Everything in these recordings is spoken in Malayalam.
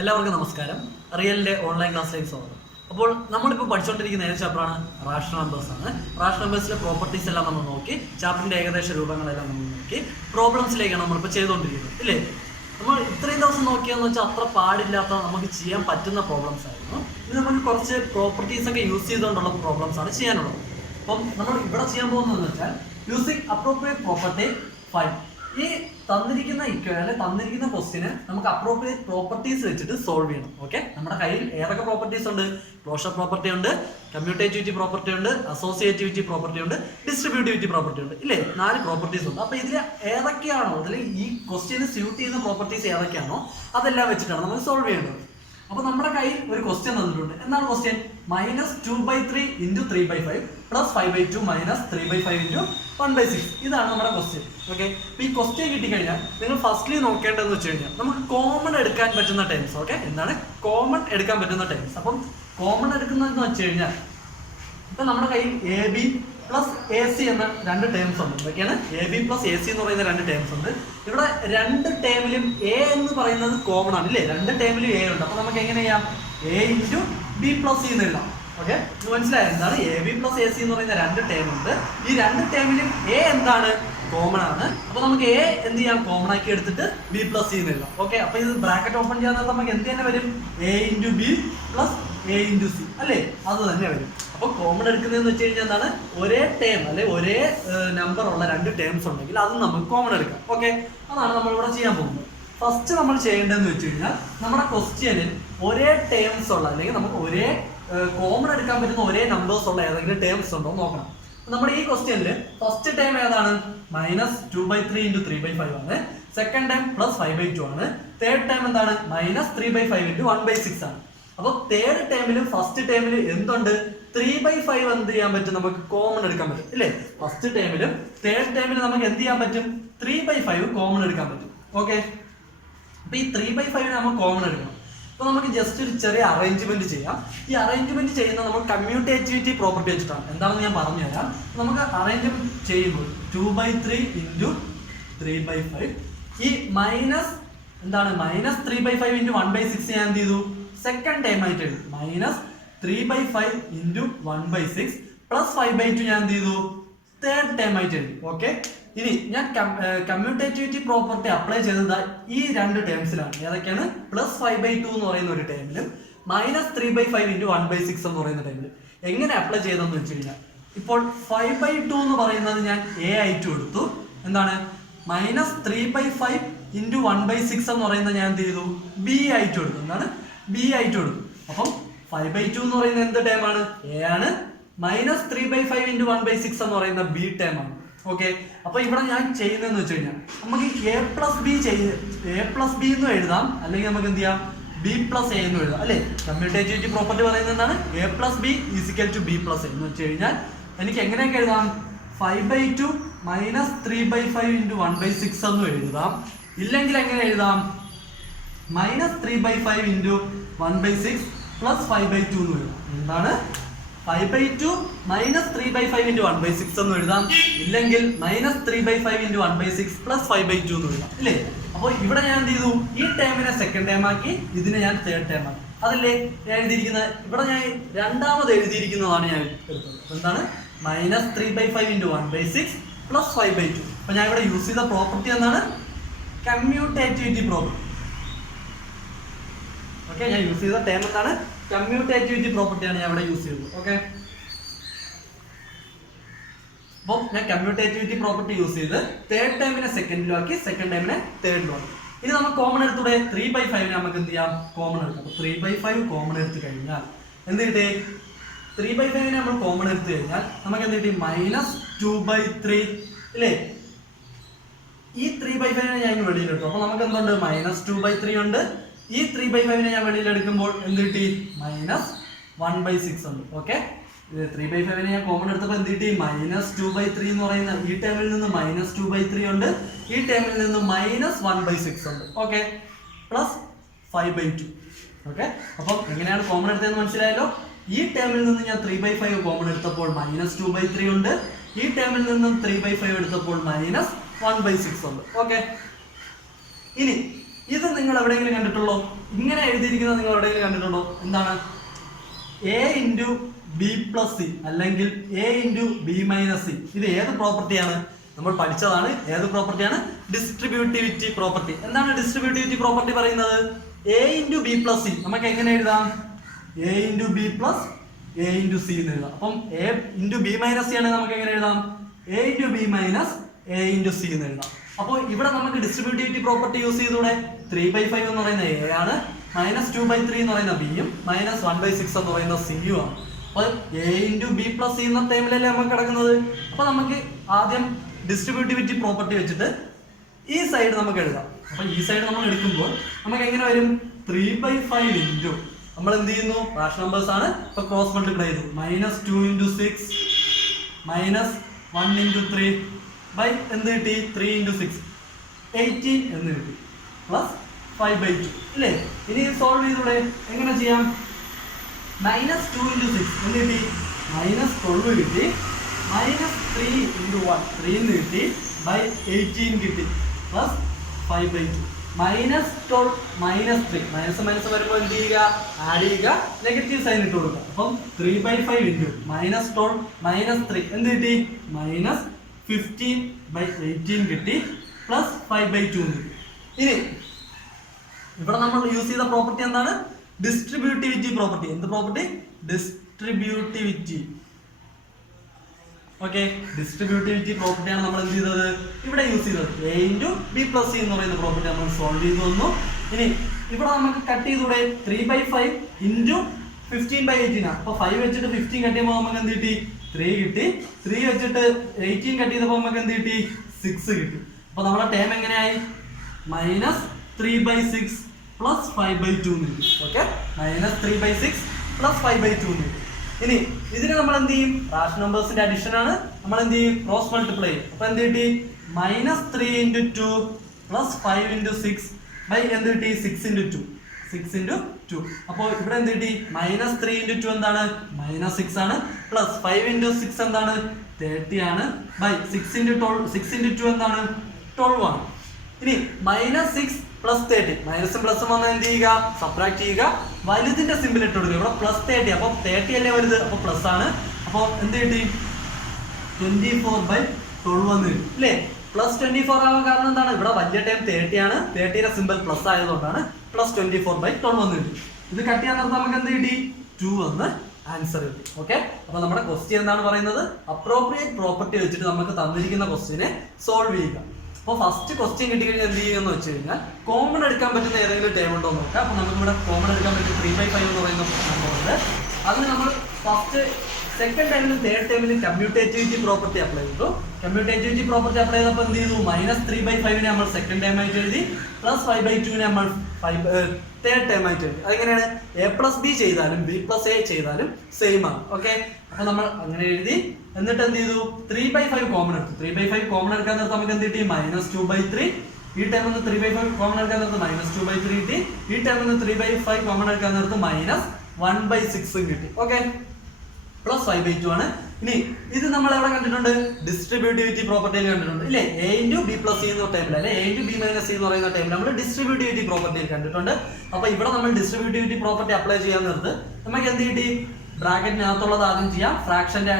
എല്ലാവർക്കും നമസ്കാരം. റിയലിന്റെ ഓൺലൈൻ ക്ലാസ്സിലേക്ക് സ്വാഗതം. അപ്പോൾ നമ്മളിപ്പോൾ പഠിച്ചുകൊണ്ടിരിക്കുന്ന ഏത് ചാപ്റ്ററാണ്? റാഷണൽ നമ്പേഴ്സ് ആണ്. റാഷണൽ നമ്പേഴ്സിലെ പ്രോപ്പർട്ടീസ് എല്ലാം നമ്മൾ നോക്കി, ചാപ്റ്ററിന്റെ ഏകദേശ രൂപങ്ങളെല്ലാം നമ്മൾ നോക്കി, പ്രോബ്ലംസിലേക്കാണ് നമ്മളിപ്പോൾ ചെയ്തുകൊണ്ടിരിക്കുന്നത്, ഇല്ലേ? നമ്മൾ ഇത്രയും ദിവസം നോക്കിയെന്ന് വെച്ചാൽ അത്ര പാടില്ലാത്ത നമുക്ക് ചെയ്യാൻ പറ്റുന്ന പ്രോബ്ലംസ് ആയിരുന്നു. ഇത് നമുക്ക് കുറച്ച് പ്രോപ്പർട്ടീസ് ഒക്കെ യൂസ് ചെയ്തുകൊണ്ടുള്ള പ്രോബ്ലംസ് ആണ് ചെയ്യാനുള്ളത്. അപ്പം നമ്മൾ ഇവിടെ ചെയ്യാൻ പോകുന്നതെന്ന് വെച്ചാൽ യൂസിങ് അപ്രോപ്രിയേറ്റ് പ്രോപ്പർട്ടി 5. ഈ തന്നിരിക്കുന്ന തന്നിരിക്കുന്ന ക്വസ്റ്റിന് നമുക്ക് അപ്രോപ്രിയേറ്റ് പ്രോപ്പർട്ടീസ് വെച്ചിട്ട് സോൾവ് ചെയ്യണം. ഓക്കെ, നമ്മുടെ കയ്യിൽ ഏതൊക്കെ പ്രോപ്പർട്ടീസ് ഉണ്ട്? ക്ലോഷർ പ്രോപ്പർട്ടി ഉണ്ട്, കമ്മ്യൂട്ടേറ്റിവിറ്റി പ്രോപ്പർട്ടി ഉണ്ട്, അസോസിയേറ്റിവിറ്റി പ്രോപ്പർട്ടി ഉണ്ട്, ഡിസ്ട്രിബ്യൂട്ടിവിറ്റി പ്രോപ്പർട്ടി ഉണ്ട്, ഇല്ലേ? 4 പ്രോപ്പർട്ടീസ് ഉണ്ട്. അപ്പൊ ഇതിൽ ഏതൊക്കെയാണോ, അതിൽ ഈ ക്വസ്റ്റ്യന് സ്യൂട്ട് ചെയ്യുന്ന പ്രോപ്പർട്ടീസ് ഏതൊക്കെയാണോ അതെല്ലാം വെച്ചിട്ടാണ് നമ്മൾ സോൾവ് ചെയ്യേണ്ടത്. അപ്പൊ നമ്മുടെ കയ്യിൽ ഒരു ക്വസ്റ്റ്യൻ തന്നിട്ടുണ്ട്. എന്താണ് ക്വസ്റ്റ്യൻ? -2/3 × 3/5 + 5/2 - 3/5 × 1/6. ഇതാണ് നമ്മുടെ ക്വസ്റ്റ്യൻ. ഓക്കെ, അപ്പൊ ഈ ക്വസ്റ്റ്യൻ കിട്ടിക്കഴിഞ്ഞാൽ നിങ്ങൾ ഫസ്റ്റ്ലി നോക്കേണ്ടതെന്ന് വെച്ച് കഴിഞ്ഞാൽ നമുക്ക് കോമൺ എടുക്കാൻ പറ്റുന്ന ടൈംസ്. ഓക്കെ, എന്താണ് കോമൺ എടുക്കാൻ പറ്റുന്ന ടൈംസ്? അപ്പം കോമൺ എടുക്കുന്നതെന്ന് വെച്ച് കഴിഞ്ഞാൽ ഇപ്പൊ നമ്മുടെ കയ്യിൽ AB + AC എന്ന 2 ടേംസ് ഉണ്ട്. എന്തൊക്കെയാണ്? AB + AC എന്ന് പറയുന്ന 2 ടേംസ് ഉണ്ട്. ഇവിടെ 2 ടേമിലും A എന്ന് പറയുന്നത് കോമൺ ആണ്, ഇല്ലേ? 2 ടേമിലും A ഉണ്ട്. അപ്പൊ നമുക്ക് എങ്ങനെ ചെയ്യാം? A × B + C എന്ന് എഴുതാം. ഓക്കെ, മനസ്സിലായോ? എന്താണ് AB + AC എന്ന് പറയുന്ന 2 ടേം ഉണ്ട്. ഈ 2 ടേമിലും A എന്താണ്? കോമൺ ആണ്. അപ്പൊ നമുക്ക് A എന്ത് ചെയ്യാം? കോമൺ ആക്കി എടുത്തിട്ട് B + C എന്ന് എഴുതാം. ഓക്കെ, അപ്പൊ ഇത് ബ്രാക്കറ്റ് ഓപ്പൺ ചെയ്യാൻ നമുക്ക് എന്ത് തന്നെ വരും? A × B + A × C, അല്ലേ? അത് തന്നെ വരും. അപ്പൊ കോമൺ എടുക്കുന്നതെന്ന് വെച്ച് കഴിഞ്ഞാൽ എന്താണ്? ഒരേ ടേം അല്ലെ ഒരേ നമ്പർ ഉള്ള 2 ടേംസ് ഉണ്ടെങ്കിൽ അത് നമുക്ക് കോമൺ എടുക്കാം. ഓക്കെ, അതാണ് നമ്മൾ ഇവിടെ ചെയ്യാൻ പോകുന്നത്. ഫസ്റ്റ് നമ്മൾ ചെയ്യേണ്ടതെന്ന് വെച്ച് കഴിഞ്ഞാൽ നമ്മുടെ ക്വസ്റ്റ്യനിൽ ഒരേ ടേംസ് ഉള്ള അല്ലെങ്കിൽ നമുക്ക് ഒരേ കോമൺ എടുക്കാൻ പറ്റുന്ന ഒരേ നമ്പേഴ്സ് ഉള്ള ഏതെങ്കിലും ടേംസ് ഉണ്ടോ എന്ന് നോക്കണം. നമ്മുടെ ഈ ക്വസ്റ്റ്യനിൽ ഫസ്റ്റ് ടൈം ഏതാണ്? -2/3 × 3/5 ആണ്. സെക്കൻഡ് ടൈം +5/2 ആണ്. തേർഡ് ടൈം എന്താണ്? -3/5 × 1/6 ആണ്. അപ്പൊ തേർഡ് ടൈമിലും ഫസ്റ്റ് ടൈമിലും എന്തുണ്ട്? 3/5 എന്ത് ചെയ്യാൻ പറ്റും? നമുക്ക് കോമൺ എടുക്കാൻ പറ്റും, ഇല്ലേ? ഫസ്റ്റ് ടൈമിലും തേർഡ് ടൈമിലും നമുക്ക് എന്ത് ചെയ്യാൻ പറ്റും? 3/5 കോമൺ എടുക്കാൻ പറ്റും. ഓക്കെ, അപ്പൊ ഈ 3/5 നമുക്ക് കോമൺ എടുക്കണം. അപ്പൊ നമുക്ക് ജസ്റ്റ് ഒരു ചെറിയ അറേഞ്ച്മെന്റ് ചെയ്യാം. ഈ അറേഞ്ച്മെന്റ് ചെയ്യുന്ന നമ്മൾ കമ്മ്യൂട്ടേറ്റിവിറ്റി പ്രോപ്പർട്ടി വെച്ചിട്ടാണ്. എന്താണെന്ന് ഞാൻ പറഞ്ഞു തരാം. നമുക്ക് അറേഞ്ച്മെന്റ് ചെയ്യുമ്പോൾ 2/3 × 3/5 ഈ മൈനസ് എന്താണ്? -3/5 × 1/6 ഞാൻ എന്ത് ചെയ്തു? സെക്കൻഡ് ടൈം ആയിട്ട് എഴുതി. -3/5 × 1/6 + 5/2 ഞാൻ എന്ത് ചെയ്തു? തേർഡ് ടൈം ആയിട്ട് എഴുതി. ഓക്കെ, ഇനി ഞാൻ കമ്മ്യൂട്ടേറ്റിവിറ്റി പ്രോപ്പർട്ടി അപ്ലൈ ചെയ്തത് ഈ 2 ടേംസിലാണ്. ഏതൊക്കെയാണ്? +5/2 എന്ന് പറയുന്ന ഒരു ടൈമിലും -3/5 × 1/6 എന്ന് പറയുന്ന ടൈമിലും. എങ്ങനെ അപ്ലൈ ചെയ്തെന്ന് വെച്ച് കഴിഞ്ഞാൽ ഇപ്പോൾ 5/2 എന്ന് പറയുന്നത് ഞാൻ A ആയിട്ട് എടുത്തു. എന്താണ്? -3/5 × 1/6 എന്ന് പറയുന്നത് ഞാൻ എന്ത് ചെയ്തു? B ആയിട്ട് എടുത്തു. എന്താണ്? B ആയിട്ട് എടുത്തു. അപ്പം 5/2 എന്ന് പറയുന്നത് എന്ത് ടൈമാണ്? A ആണ്. -3/5 × 1/6 എന്ന് പറയുന്ന B ടൈം ആണ്. ഓക്കെ, അപ്പൊ ഇവിടെ ഞാൻ ചെയ്യുന്നതെന്ന് വെച്ച് കഴിഞ്ഞാൽ നമുക്ക് A + B എന്ന് എഴുതാം, അല്ലെങ്കിൽ നമുക്ക് എന്ത് ചെയ്യാം? B + A എന്ന് എഴുതാം, അല്ലെ? കമ്മ്യൂട്ടേറ്റിവിറ്റി പ്രോപ്പർട്ടി പറയുന്നത് എന്താണ്? A + B = B + A എന്ന് വെച്ച് കഴിഞ്ഞാൽ എനിക്ക് എങ്ങനെയൊക്കെ എഴുതാം? 5/2 -3/5 × 1/6 എന്ന് എഴുതാം. ഇല്ലെങ്കിൽ എങ്ങനെ എഴുതാം? -3/5 × 1/6 + 5/2 എന്ന് എഴുതാം. എന്താണ്? 5/2 -3/5 × 1/6 എന്ന് എഴുതാം. ഇല്ലെങ്കിൽ -3/5 × 1/6 + 5/2 എന്ന് എഴുതാം, ഇല്ലേ? അപ്പോൾ ഇവിടെ ഞാൻ എന്ത് ചെയ്തു? ഈ ടൈമിനെ സെക്കൻഡ് ടൈം ആക്കി, ഇതിനെ ഞാൻ തേർഡ് ടൈം ആക്കി. അതല്ലേ ഞാൻ എഴുതിയിരിക്കുന്നത്? ഇവിടെ ഞാൻ രണ്ടാമത് എഴുതിയിരിക്കുന്നതാണ് ഞാൻ എടുത്തത്. എന്താണ്? -3/5 × 1/6 + 5/2. അപ്പൊ ഞാൻ ഇവിടെ യൂസ് ചെയ്ത പ്രോപ്പർട്ടി എന്താണ്? Commutativity property. ഓക്കെ, ഞാൻ യൂസ് ചെയ്ത ടേം എന്താണ്? കമ്മ്യൂട്ടേറ്റിവിറ്റി പ്രോപ്പർട്ടിയാണ് ഞാൻ ഇവിടെ യൂസ് ചെയ്തത്. ഓക്കെ, അപ്പോൾ ഞാൻ കമ്മ്യൂട്ടേറ്റിവിറ്റി പ്രോപ്പർട്ടി യൂസ് ചെയ്ത് തേർഡ് ടൈമിനെ സെക്കൻഡിലും ആക്കി, സെക്കൻഡ് ടൈമിനെ തേർഡിലും ആക്കി. ഇനി നമുക്ക് കോമൺ എടുത്തൂടെ? 3/5 നമുക്ക് എന്ത് ചെയ്യാം? കോമൺ എടുക്കാം. അപ്പോൾ 3/5 കോമൺ എടുത്തു കഴിഞ്ഞാൽ എന്ത് കിട്ടി? 3/5 നമ്മൾ കോമൺ എടുത്തു കഴിഞ്ഞാൽ നമുക്ക് എന്ത് കിട്ടി? -2/3, ഇല്ലേ? ഈ 3/5 ഞാൻ വെളിയിലെടുത്തു. അപ്പൊ നമുക്ക് എന്തുണ്ട്? -2/3 ഉണ്ട്. ഈ 3/5 ഞാൻ വെളിയിലെടുക്കുമ്പോൾ എന്ത് കിട്ടി? -1/6 ഉണ്ട്. ഓക്കെ, 3/5 ഞാൻ കോമൺ എടുത്തപ്പോൾ എന്ത് കിട്ടി? -2/3 എന്ന് പറയുന്ന ഈ ടേമിൽ നിന്ന് -2/3 ഉണ്ട്. ഈ ടേമിൽ നിന്ന് -1/6 ഉണ്ട്. ഓക്കെ, +5/2. ഓക്കെ, അപ്പം എങ്ങനെയാണ് കോമൺ എടുത്തതെന്ന് മനസ്സിലായല്ലോ. ഈ ടേമിൽ നിന്ന് ഞാൻ 3/5 കോമൺ എടുത്തപ്പോൾ -2/3 ഉണ്ട്. ഈ ടേമിൽ നിന്നും 3/5 എടുത്തപ്പോൾ -1/6 ഉണ്ട്. ഓക്കെ, ഇനി ഇത് നിങ്ങൾ എവിടെയെങ്കിലും കണ്ടിട്ടുള്ളൂ? ഇങ്ങനെ എഴുതിയിരിക്കുന്നത് നിങ്ങൾ എവിടെയെങ്കിലും കണ്ടിട്ടുണ്ടോ? എന്താണ്? A into B plus C അല്ലെങ്കിൽ A into B minus C. ഇത് ഏത് പ്രോപ്പർട്ടിയാണ്? നമ്മൾ പഠിച്ചതാണ്. ഏത് പ്രോപ്പർട്ടിയാണ്? Distributivity property. എന്താണ് ഡിസ്ട്രിബ്യൂട്ടിവിറ്റി പ്രോപ്പർട്ടി പറയുന്നത്? A into B plus C നമുക്ക് എങ്ങനെ എഴുതാം? A into B plus A into C എന്ന് എഴുതാം. അപ്പം A into B minus C ആണെങ്കിൽ നമുക്ക് എങ്ങനെ എഴുതാം? A into B minus A into C എന്ന് എഴുതാം. അപ്പോൾ ഇവിടെ നമുക്ക് ഡിസ്ട്രിബ്യൂട്ടിവിറ്റി പ്രോപ്പർട്ടി യൂസ് ചെയ്തൂടെ? 3/5 എന്ന് പറയുന്ന എ ആണ്, -2/3 എന്ന് പറയുന്ന ബിയും, -1/6 എന്ന് പറയുന്ന സിയും ആണ്. അപ്പോൾ A into B plus C എന്ന ടേമിലല്ലേ നമുക്ക് കിടക്കുന്നത്. അപ്പോൾ നമുക്ക് ആദ്യം ഡിസ്ട്രിബ്യൂട്ടിവിറ്റി പ്രോപ്പർട്ടി വെച്ചിട്ട് ഈ സൈഡ് നമുക്ക് എഴുതാം. അപ്പോൾ ഈ സൈഡ് നമ്മൾ എടുക്കുമ്പോൾ നമുക്ക് എങ്ങനെ വരും? 3/5 ഇൻറ്റു നമ്മൾ എന്ത് ചെയ്യുന്നു? റാഷണൽ നമ്പേഴ്സ് ആണ്, ഇപ്പോൾ ക്രോസ് മൾട്ടിപ്ലൈ ചെയ്തു. -2 × 6 -1 × 3 ബൈ എന്ത് കിട്ടി? 3 × 6 18 എന്ന് കിട്ടി, പ്ലസ് 5/2 ഇല്ലേ? ഇനി സോൾവ് ചെയ്തൂടെ? എങ്ങനെ ചെയ്യാം? -2 × 6 എന്ത് കിട്ടി? -12 കിട്ടി, -3 × 1 3 എന്ന് കിട്ടി, ബൈ 18 കിട്ടി, പ്ലസ് 5/2 -12 -3 മൈനസ് വരുമ്പോൾ എന്ത് ചെയ്യുക? ആഡ് ചെയ്യുക, നെഗറ്റീവ് സൈൻ ഇട്ട് കൊടുക്കുക. അപ്പം 3/5 ഇൻറ്റു -12 -3 എന്ത് കിട്ടി? -15/18 കിട്ടി, പ്ലസ് 5/2 കിട്ടി. ഇനി ഇവിടെ നമ്മൾ യൂസ് ചെയ്ത പ്രോപ്പർട്ടി എന്താണ്? Distributivity property. എന്ത് പ്രോപ്പർട്ടി? ഡിസ്ട്രിബ്യൂട്ടിവിറ്റി. ഓക്കെ, ഡിസ്ട്രിബ്യൂട്ടിവിറ്റി പ്രോപ്പർട്ടിയാണ് നമ്മൾ എന്ത് ചെയ്തത്? ഇവിടെ യൂസ് ചെയ്തത്. A into B plus C എന്ന് പറയുന്ന പ്രോപ്പർട്ടി നമ്മൾ സോൾവ് ചെയ്തു വന്നു. ഇനി ഇവിടെ നമുക്ക് കട്ട് ചെയ്തൂടെ? 3/5 ഇൻറ്റു 15/18 ആണ്. അപ്പോൾ 5 വെച്ചിട്ട് 15 കട്ട് ചെയ്യുമ്പോൾ നമുക്ക് എന്ത് കിട്ടി? 3 കിട്ടി. 3 വെച്ചിട്ട് 18 കട്ട് ചെയ്തപ്പോൾ നമുക്ക് എന്ത് കിട്ടി? 6 കിട്ടി. അപ്പോൾ നമ്മുടെ ടേം എങ്ങനെയായി? -3/6 പ്ലസ് 5/2 എന്ന് കിട്ടി. ഓക്കെ, -3/6 പ്ലസ് 5/2 എന്ന് കിട്ടി. ഇനി ഇതിന് നമ്മൾ എന്ത് ചെയ്യും? റാഷണൽ നമ്പേഴ്സിന്റെ അഡിഷൻ ആണ്. നമ്മൾ എന്ത് ചെയ്യും? ക്രോസ് മൾട്ടിപ്ലൈ ചെയ്യും. അപ്പോൾ എന്ത് കിട്ടി? -3 × 2 പ്ലസ് 5 × 6 ബൈ എന്ത് കിട്ടി? 6 × 2 6 × 2. അപ്പോൾ ഇവിടെ എന്ത് കിട്ടി? -3 × 2 എന്താണ്? -6 ആണ്, പ്ലസ് 5 × 6 എന്താണ്? 30 ആണ്, ബൈ 6 × 2 എന്താണ്? 12 ആണ്. ഇനി -6 പ്ലസ് 30 മൈനസും പ്ലസും വന്നാൽ എന്ത് ചെയ്യുക? സബ്ട്രാക്ട് ചെയ്യുക, വലുതിന്റെ സിമ്പിൾ ഇട്ട് കൊടുക്കുക. ഇവിടെ പ്ലസ് 30, അപ്പോൾ 30 അല്ലേ വലുത്, അപ്പോൾ പ്ലസ് ആണ്. അപ്പോൾ എന്ത് കിട്ടി? 24/12 എന്ന് കിട്ടി അല്ലേ? പ്ലസ് 24 ആവാൻ കാരണം എന്താണ്? ഇവിടെ വലിയ ടൈം 30 ആണ്, 30യുടെ സിമ്പിൾ പ്ലസ് ആയതുകൊണ്ടാണ് പ്ലസ് 24/12 എന്ന് കിട്ടി. ഇത് കട്ട് ചെയ്യാൻ നേരത്തെ നമുക്ക് എന്ത് കിട്ടി? 2 എന്ന് ആൻസർ കിട്ടി. ഓക്കെ, അപ്പോൾ നമ്മുടെ ക്വസ്റ്റ്യൻ എന്താണ് പറയുന്നത്? അപ്രോപ്രിയേറ്റ് പ്രോപ്പർട്ടി വെച്ചിട്ട് നമുക്ക് തന്നിരിക്കുന്ന ക്വസ്റ്റ്യനെ സോൾവ് ചെയ്യുക. അപ്പോൾ ഫസ്റ്റ് ക്വസ്റ്റ്യൻ കിട്ടിക്കഴിഞ്ഞാൽ എന്ത് ചെയ്യുമെന്ന് വെച്ച് കഴിഞ്ഞാൽ കോമൺ എടുക്കാൻ പറ്റുന്ന ഏതെങ്കിലും ടേം ഉണ്ടോ എന്ന് നോക്കാം. അപ്പോൾ നമുക്ക് ഇവിടെ കോമൺ എടുക്കാൻ പറ്റും 3/5 എന്ന് പറയുന്ന നമ്പർ ഉണ്ട്. അതിന് നമ്മൾ ഫസ്റ്റ് സെക്കൻഡ് ടൈമിലും തേർഡ് ടൈമിലും കമ്മ്യൂട്ടേറ്റിവിറ്റി പ്രോപ്പർട്ടി അപ്ലൈ ചെയ്തു. കമ്മ്യൂട്ടേറ്റിവിറ്റി പ്രോപ്പർട്ടി അപ്ലൈ ചെയ്തപ്പോൾ എന്ത് ചെയ്തു? -3/5 നമ്മൾ സെക്കൻഡ് ടൈം ആയിട്ട് എഴുതി, പ്ലസ് 5/2 നമ്മൾ തേർഡ് ടൈം ആയിട്ട് എഴുതി. അതെങ്ങനെയാണ്? A+B ചെയ്താലും B+A ചെയ്താലും സെയിം ആണ്. ഓക്കെ, അപ്പോൾ നമ്മൾ അങ്ങനെ എഴുതി. എന്നിട്ട് എന്ത് ചെയ്തു? 3/5 കോമൺ എടുത്തു. 3/5 കോമൺ എടുക്കാൻ നേരത്ത് നമുക്ക് എന്ത് കിട്ടി? -2/3. ഈ ടൈമിൽ നിന്ന് 3/5 കോമൺ എടുക്കാൻ നേരത്ത് -2/3 കിട്ടി. ഈ ടൈമിൽ നിന്ന് 3/5 കോമൺ എടുക്കാൻ നേരത്ത് -1/6 കിട്ടി. ഓക്കെ, പ്ലസ് 5/2 ആണ്. ഇനി ഇത് നമ്മൾ എവിടെ കണ്ടിട്ടുണ്ട്? ഡിസ്ട്രിബ്യൂട്ടിവിറ്റി പ്രോപ്പർട്ടിയിൽ കണ്ടിട്ടുണ്ട് ഇല്ലേ? A × B + C എന്ന ടൈമിൽ അല്ലെ A × B - C എന്ന് പറയുന്ന ടൈമിൽ നമ്മൾ ഡിസ്ട്രിബ്യൂട്ടിവിറ്റി പ്രോപ്പർട്ടിയിൽ കണ്ടിട്ടുണ്ട്. അപ്പോൾ ഇവിടെ നമ്മൾ ഡിസ്ട്രിബ്യൂട്ടിവിറ്റി പ്രോപ്പർട്ടി അപ്ലൈ ചെയ്യാൻ നേരത്ത് നമുക്ക് എന്ത് കിട്ടി? ബ്രാക്കറ്റിനകത്തുള്ളത് ആദ്യം ചെയ്യാം. ഫ്രാക്ഷന്റെ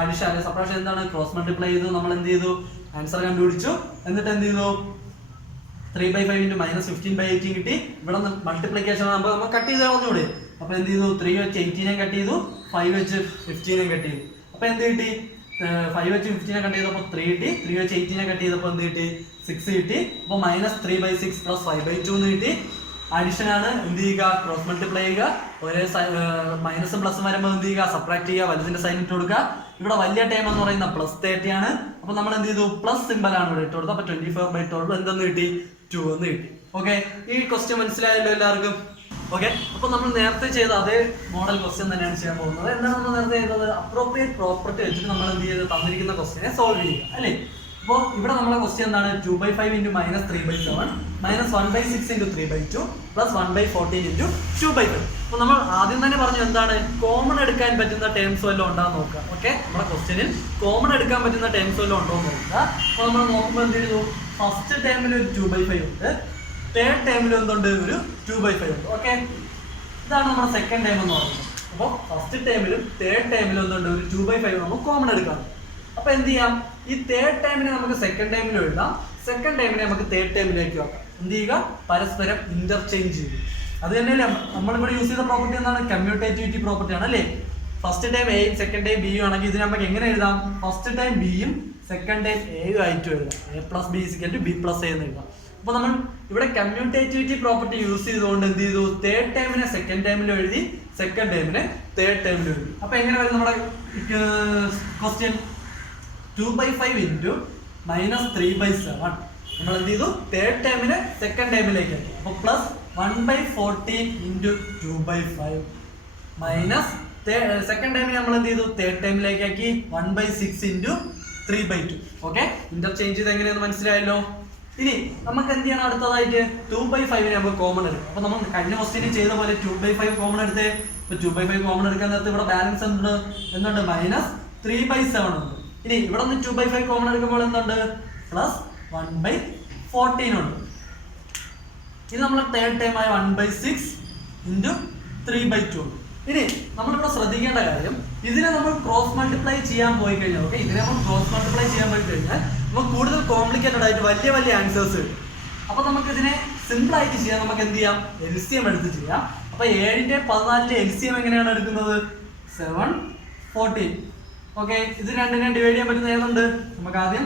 അഡിഷൻ അല്ലെങ്കിൽ സബ്ട്രാക്ഷൻ എന്താണ്? ക്രോസ് മൾട്ടിപ്ലൈ ചെയ്തു. നമ്മൾ എന്ത് ചെയ്തു? ആൻസർ കണ്ടുപിടിച്ചു. എന്നിട്ട് എന്ത് ചെയ്തു? 3/5 × -15/18 കിട്ടി. ഇവിടെ മൾട്ടിപ്ലിക്കേഷൻ ആകുമ്പോൾ നമ്മൾ കട്ട് ചെയ്ത് കളഞ്ഞൂടെ? അപ്പോൾ എന്ത് ചെയ്തു? 3 വെച്ച് 18 കട്ട് ചെയ്തു, 5 വെച്ച് 15 കട്ട് ചെയ്തു. അപ്പോൾ എന്ത് കിട്ടി? 5 വെച്ച് 15 കട്ട് ചെയ്തപ്പോൾ 3 കിട്ടി. 3 വെച്ച് 18 കട്ട് ചെയ്തപ്പോൾ എന്ത് കിട്ടി? 6 കിട്ടി. അപ്പോൾ -3/6 പ്ലസ് 5/2 എന്ന് കിട്ടി. അഡിഷൻ ആണ്. എന്ത് ചെയ്യുക? ക്രോസ് മൾട്ടിപ്ലൈ ചെയ്യുക. ഒരേ മൈനസും പ്ലസും വരുമ്പോൾ എന്ത് ചെയ്യുക? സബ്ട്രാക്ട് ചെയ്യുക, വലുതിന്റെ സൈൻ ഇട്ട് കൊടുക്കുക. ഇവിടെ വലിയ ടൈം എന്ന് പറയുന്ന +30 ആണ്. അപ്പോൾ നമ്മൾ എന്ത് ചെയ്തു? പ്ലസ് സിമ്പിൾ ആണ് ഇവിടെ ഇട്ട് കൊടുത്തത്. അപ്പോൾ 24/12 എന്തെന്ന് കിട്ടി? 2 എന്ന് കിട്ടി. ഓക്കെ, ഈ ക്വസ്റ്റ്യൻ മനസ്സിലായല്ലോ എല്ലാവർക്കും? ഓക്കെ, അപ്പോൾ നമ്മൾ നേരത്തെ ചെയ്ത അതേ മോഡൽ ക്വസ്റ്റ്യൻ തന്നെയാണ് ചെയ്യാൻ പോകുന്നത്. എന്താണ് നമ്മൾ നേരത്തെ ചെയ്തത്? അപ്രോപ്രിയേറ്റ് പ്രോപ്പർട്ടി വെച്ചിട്ട് നമ്മൾ എന്ത് ചെയ്ത് തന്നിരിക്കുന്ന ക്വസ്റ്റ്യനെ സോൾവ് ചെയ്യുക അല്ലേ? അപ്പോൾ ഇവിടെ നമ്മളെ ക്വസ്റ്റ്യൻ എന്താണ്? 2/5 × -3/7 -1/6 × 3/2 പ്ലസ് 1/14 × 2/5. അപ്പോൾ നമ്മൾ ആദ്യം തന്നെ പറഞ്ഞു എന്താണ്? കോമൺ എടുക്കാൻ പറ്റുന്ന ടേംസ് വല്ലതും ഉണ്ടോ എന്ന് നോക്കുക. ഓക്കെ, നമ്മുടെ ക്വസ്റ്റ്യനിൽ കോമൺ എടുക്കാൻ പറ്റുന്ന ടേംസ് വല്ലതും ഉണ്ടോ എന്ന് നോക്കുക. അപ്പോൾ നമ്മൾ നോക്കുമ്പോൾ എന്ത് ചെയ്തു? ഫസ്റ്റ് ടേമിൽ ഒരു 2/5 ഉണ്ട്, തേർഡ് ടൈമിൽ എന്തുണ്ട്, ഒരു 2/5 ഉണ്ട്. ഓക്കെ, ഇതാണ് നമ്മുടെ സെക്കൻഡ് ടൈം എന്ന് പറയുന്നത്. അപ്പോൾ ഫസ്റ്റ് ടൈമിലും തേർഡ് ടൈമിലും എന്തുണ്ട്, ഒരു 2/5 നമുക്ക് കോമൺ എടുക്കാം. അപ്പൊ എന്ത് ചെയ്യാം, ഈ തേർഡ് ടൈമിനെ നമുക്ക് സെക്കൻഡ് ടൈമിലും എഴുതാം, സെക്കൻഡ് ടൈമിനെ നമുക്ക് തേർഡ് ടൈമിലേക്ക് വെക്കാം. എന്ത് ചെയ്യുക, പരസ്പരം ഇന്റർചേഞ്ച് ചെയ്യും. അത് തന്നെയല്ലേ നമ്മളിവിടെ യൂസ് ചെയ്ത പ്രോപ്പർട്ടി എന്താണ്, കമ്മ്യൂട്ടേറ്റിവിറ്റി പ്രോപ്പർട്ടി ആണ് അല്ലേ. ഫസ്റ്റ് ടൈം എയും സെക്കൻഡ് ടൈം ബിയും ആണെങ്കിൽ ഇത് നമുക്ക് എങ്ങനെ എഴുതാം, ഫസ്റ്റ് ടൈം ബിയും സെക്കൻഡ് ടൈം എയും ആയിട്ട് എഴുതാം. a+b=b+a എന്ന് എഴുതാം. അപ്പൊ നമ്മൾ ഇവിടെ കമ്മ്യൂട്ടേറ്റിവിറ്റി പ്രോപ്പർട്ടി യൂസ് ചെയ്തുകൊണ്ട് എന്ത് ചെയ്തു, തേർഡ് ടൈമിനെ സെക്കൻഡ് ടൈമിലും എഴുതി, സെക്കൻഡ് ടൈമിനെ തേർഡ് ടൈമിലും എഴുതി. അപ്പൊ എങ്ങനെ വരും നമ്മുടെ ക്വസ്റ്റ്യൻ, 2/5 ഇൻറ്റു -3/7 നമ്മൾ എന്ത് ചെയ്തു, തേർഡ് ടൈമിനെ സെക്കൻഡ് ടൈമിലേക്ക് ആക്കി. അപ്പൊ പ്ലസ് 1/14 ഇൻറ്റു 2/5 മൈനസ് സെക്കൻഡ് ടൈമിൽ നമ്മൾ എന്ത് ചെയ്തു, തേർഡ് ടൈമിലേക്ക് ആക്കി 1/6 ഇൻറ്റു 3/2. ഓക്കെ, ഇന്റർചേഞ്ച് ചെയ്ത് എങ്ങനെയെന്ന് മനസ്സിലായല്ലോ. ഇനി നമുക്ക് എന്ത് ചെയ്യണം, അടുത്തതായിട്ട് 2/5 നമുക്ക് കോമൺ എടുക്കാം. അപ്പൊ നമ്മൾ കഴിഞ്ഞ ക്വസ്റ്റ്യൻ ചെയ്ത പോലെ 2/5 കോമൺ എടുത്തേ. ഇപ്പൊ 2/5 കോമൺ എടുക്കാൻ നേരത്തെ ഇവിടെ ബാലൻസ് എന്തുണ്ട്, -3/7 ഉണ്ട്. ഇനി ഇവിടെ നിന്ന് 2/5 കോമൺ എടുക്കുമ്പോൾ എന്തുണ്ട്, +1/14 ഉണ്ട്. ഇത് നമ്മൾ തേർഡ് ടൈം ആയ 1/6 ഇൻറ്റു 3/2 ഉണ്ട്. ഇനി നമ്മളിവിടെ ശ്രദ്ധിക്കേണ്ട കാര്യം, ഇതിനെ നമ്മൾ ക്രോസ് മൾട്ടിപ്ലൈ ചെയ്യാൻ പോയി കഴിഞ്ഞാൽ, ഓക്കെ, ഇതിനെ നമ്മൾ ക്രോസ് മൾട്ടിപ്ലൈ ചെയ്യാൻ പോയി കഴിഞ്ഞാൽ നമുക്ക് കൂടുതൽ കോംപ്ലിക്കേറ്റഡ് ആയിട്ട് വലിയ വലിയ ആൻസേഴ്സ് കിട്ടും. അപ്പൊ നമുക്ക് ഇതിനെ സിമ്പിൾ ആയിട്ട് ചെയ്യാം. നമുക്ക് എന്ത് ചെയ്യാം, LCM എടുത്ത് ചെയ്യാം. അപ്പൊ 7ന്റെ 14ന്റെ LCM എങ്ങനെയാണ് എടുക്കുന്നത്, 7 14. ഓക്കെ, ഇത് രണ്ടിനെ ഡിവൈഡ് ചെയ്യാൻ പറ്റുന്ന ഏതുണ്ട്, നമുക്ക് ആദ്യം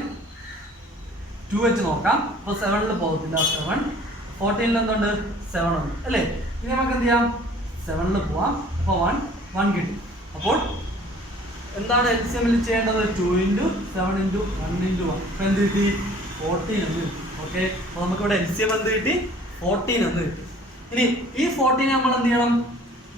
2 വെച്ച് നോക്കാം. അപ്പൊ 7ൽ പോകത്തില്ല, 7 14ൽ എന്തുണ്ട്, 7 ഉണ്ട് അല്ലേ. ഇനി നമുക്ക് എന്ത് ചെയ്യാം, 7ൽ പോവാം. അപ്പോൾ 1 കിട്ടി. അപ്പോൾ എന്താണ് LCMൽ ചെയ്യേണ്ടത്, 2 × 7 × 1 × 1. ഇപ്പൊ എന്ത് കിട്ടി, 14 എന്ന് കിട്ടി. ഓക്കെ, അപ്പൊ നമുക്ക് ഇവിടെ LCM എന്ത് കിട്ടി, 14 എന്ന് കിട്ടി. ഇനി ഈ 14 നമ്മൾ എന്ത് ചെയ്യണം,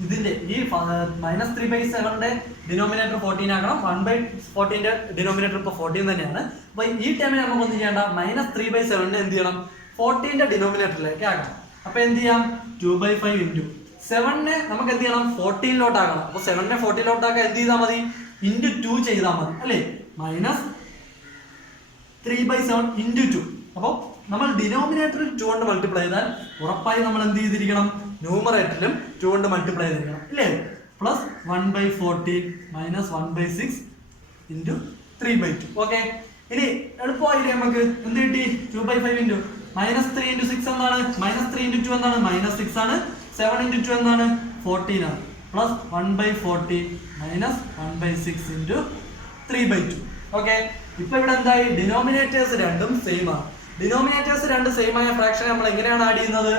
ഇതിന്റെ ഈ -3/7ന്റെ ഡിനോമിനേറ്റർ 14 ആക്കണം. 1/14ന്റെ ഡിനോമിനേറ്റർ ഇപ്പൊ 14 തന്നെയാണ്. അപ്പൊ ഈ ടൈമിൽ നമുക്ക് ഒന്നും ചെയ്യേണ്ട, -3/7നെ എന്ത് ചെയ്യണം, 14ന്റെ ഡിനോമിനേറ്ററിലേക്ക് ആക്കണം. അപ്പൊ എന്ത് ചെയ്യാം, 2/5 ഇൻറ്റു 7നെ നമുക്ക് എന്ത് ചെയ്യണം, 14ലോട്ട് ആക്കണം. അപ്പൊ 7നെ 14ലോട്ട് ആക്കാൻ എന്ത് ചെയ്താൽ മതി, ഇൻറ്റു 2 ചെയ്താൽ മതി അല്ലേ. -3/7 ഇൻറ്റു 2. അപ്പോൾ നമ്മൾ ഡിനോമിനേറ്ററിൽ 2 കൊണ്ട് മൾട്ടിപ്ലൈ ചെയ്താൽ ഉറപ്പായി നമ്മൾ എന്ത് ചെയ്തിരിക്കണം, ന്യൂമറേറ്ററിലും 2 കൊണ്ട് മൾട്ടിപ്ലൈ ചെയ്തിരിക്കണം ഇല്ലേ. +1/14 -1/6 ഇൻറ്റു 3/2. ഓക്കെ, ഇനി എളുപ്പമായില്ലേ നമുക്ക്, എന്ത് കിട്ടി, 2/5 ഇൻറ്റു -3 × 6 എന്താണ്, -3 × 2 എന്താണ്, -6 ആണ്. 7 × 2 എന്താണ്, 14 ആണ്. +1/14 -1/6 ഇൻറ്റു 3/2. ഓക്കെ, ഇപ്പൊ ഇവിടെ എന്തായി, ഡിനോമിനേറ്റേഴ്സ് രണ്ടും സെയിം ആണ്. ഡിനോമിനേറ്റേഴ്സ് രണ്ട് സെയിം ആയ ഫ്രാക്ഷൻ നമ്മൾ എങ്ങനെയാണ് ആഡ് ചെയ്യുന്നത്,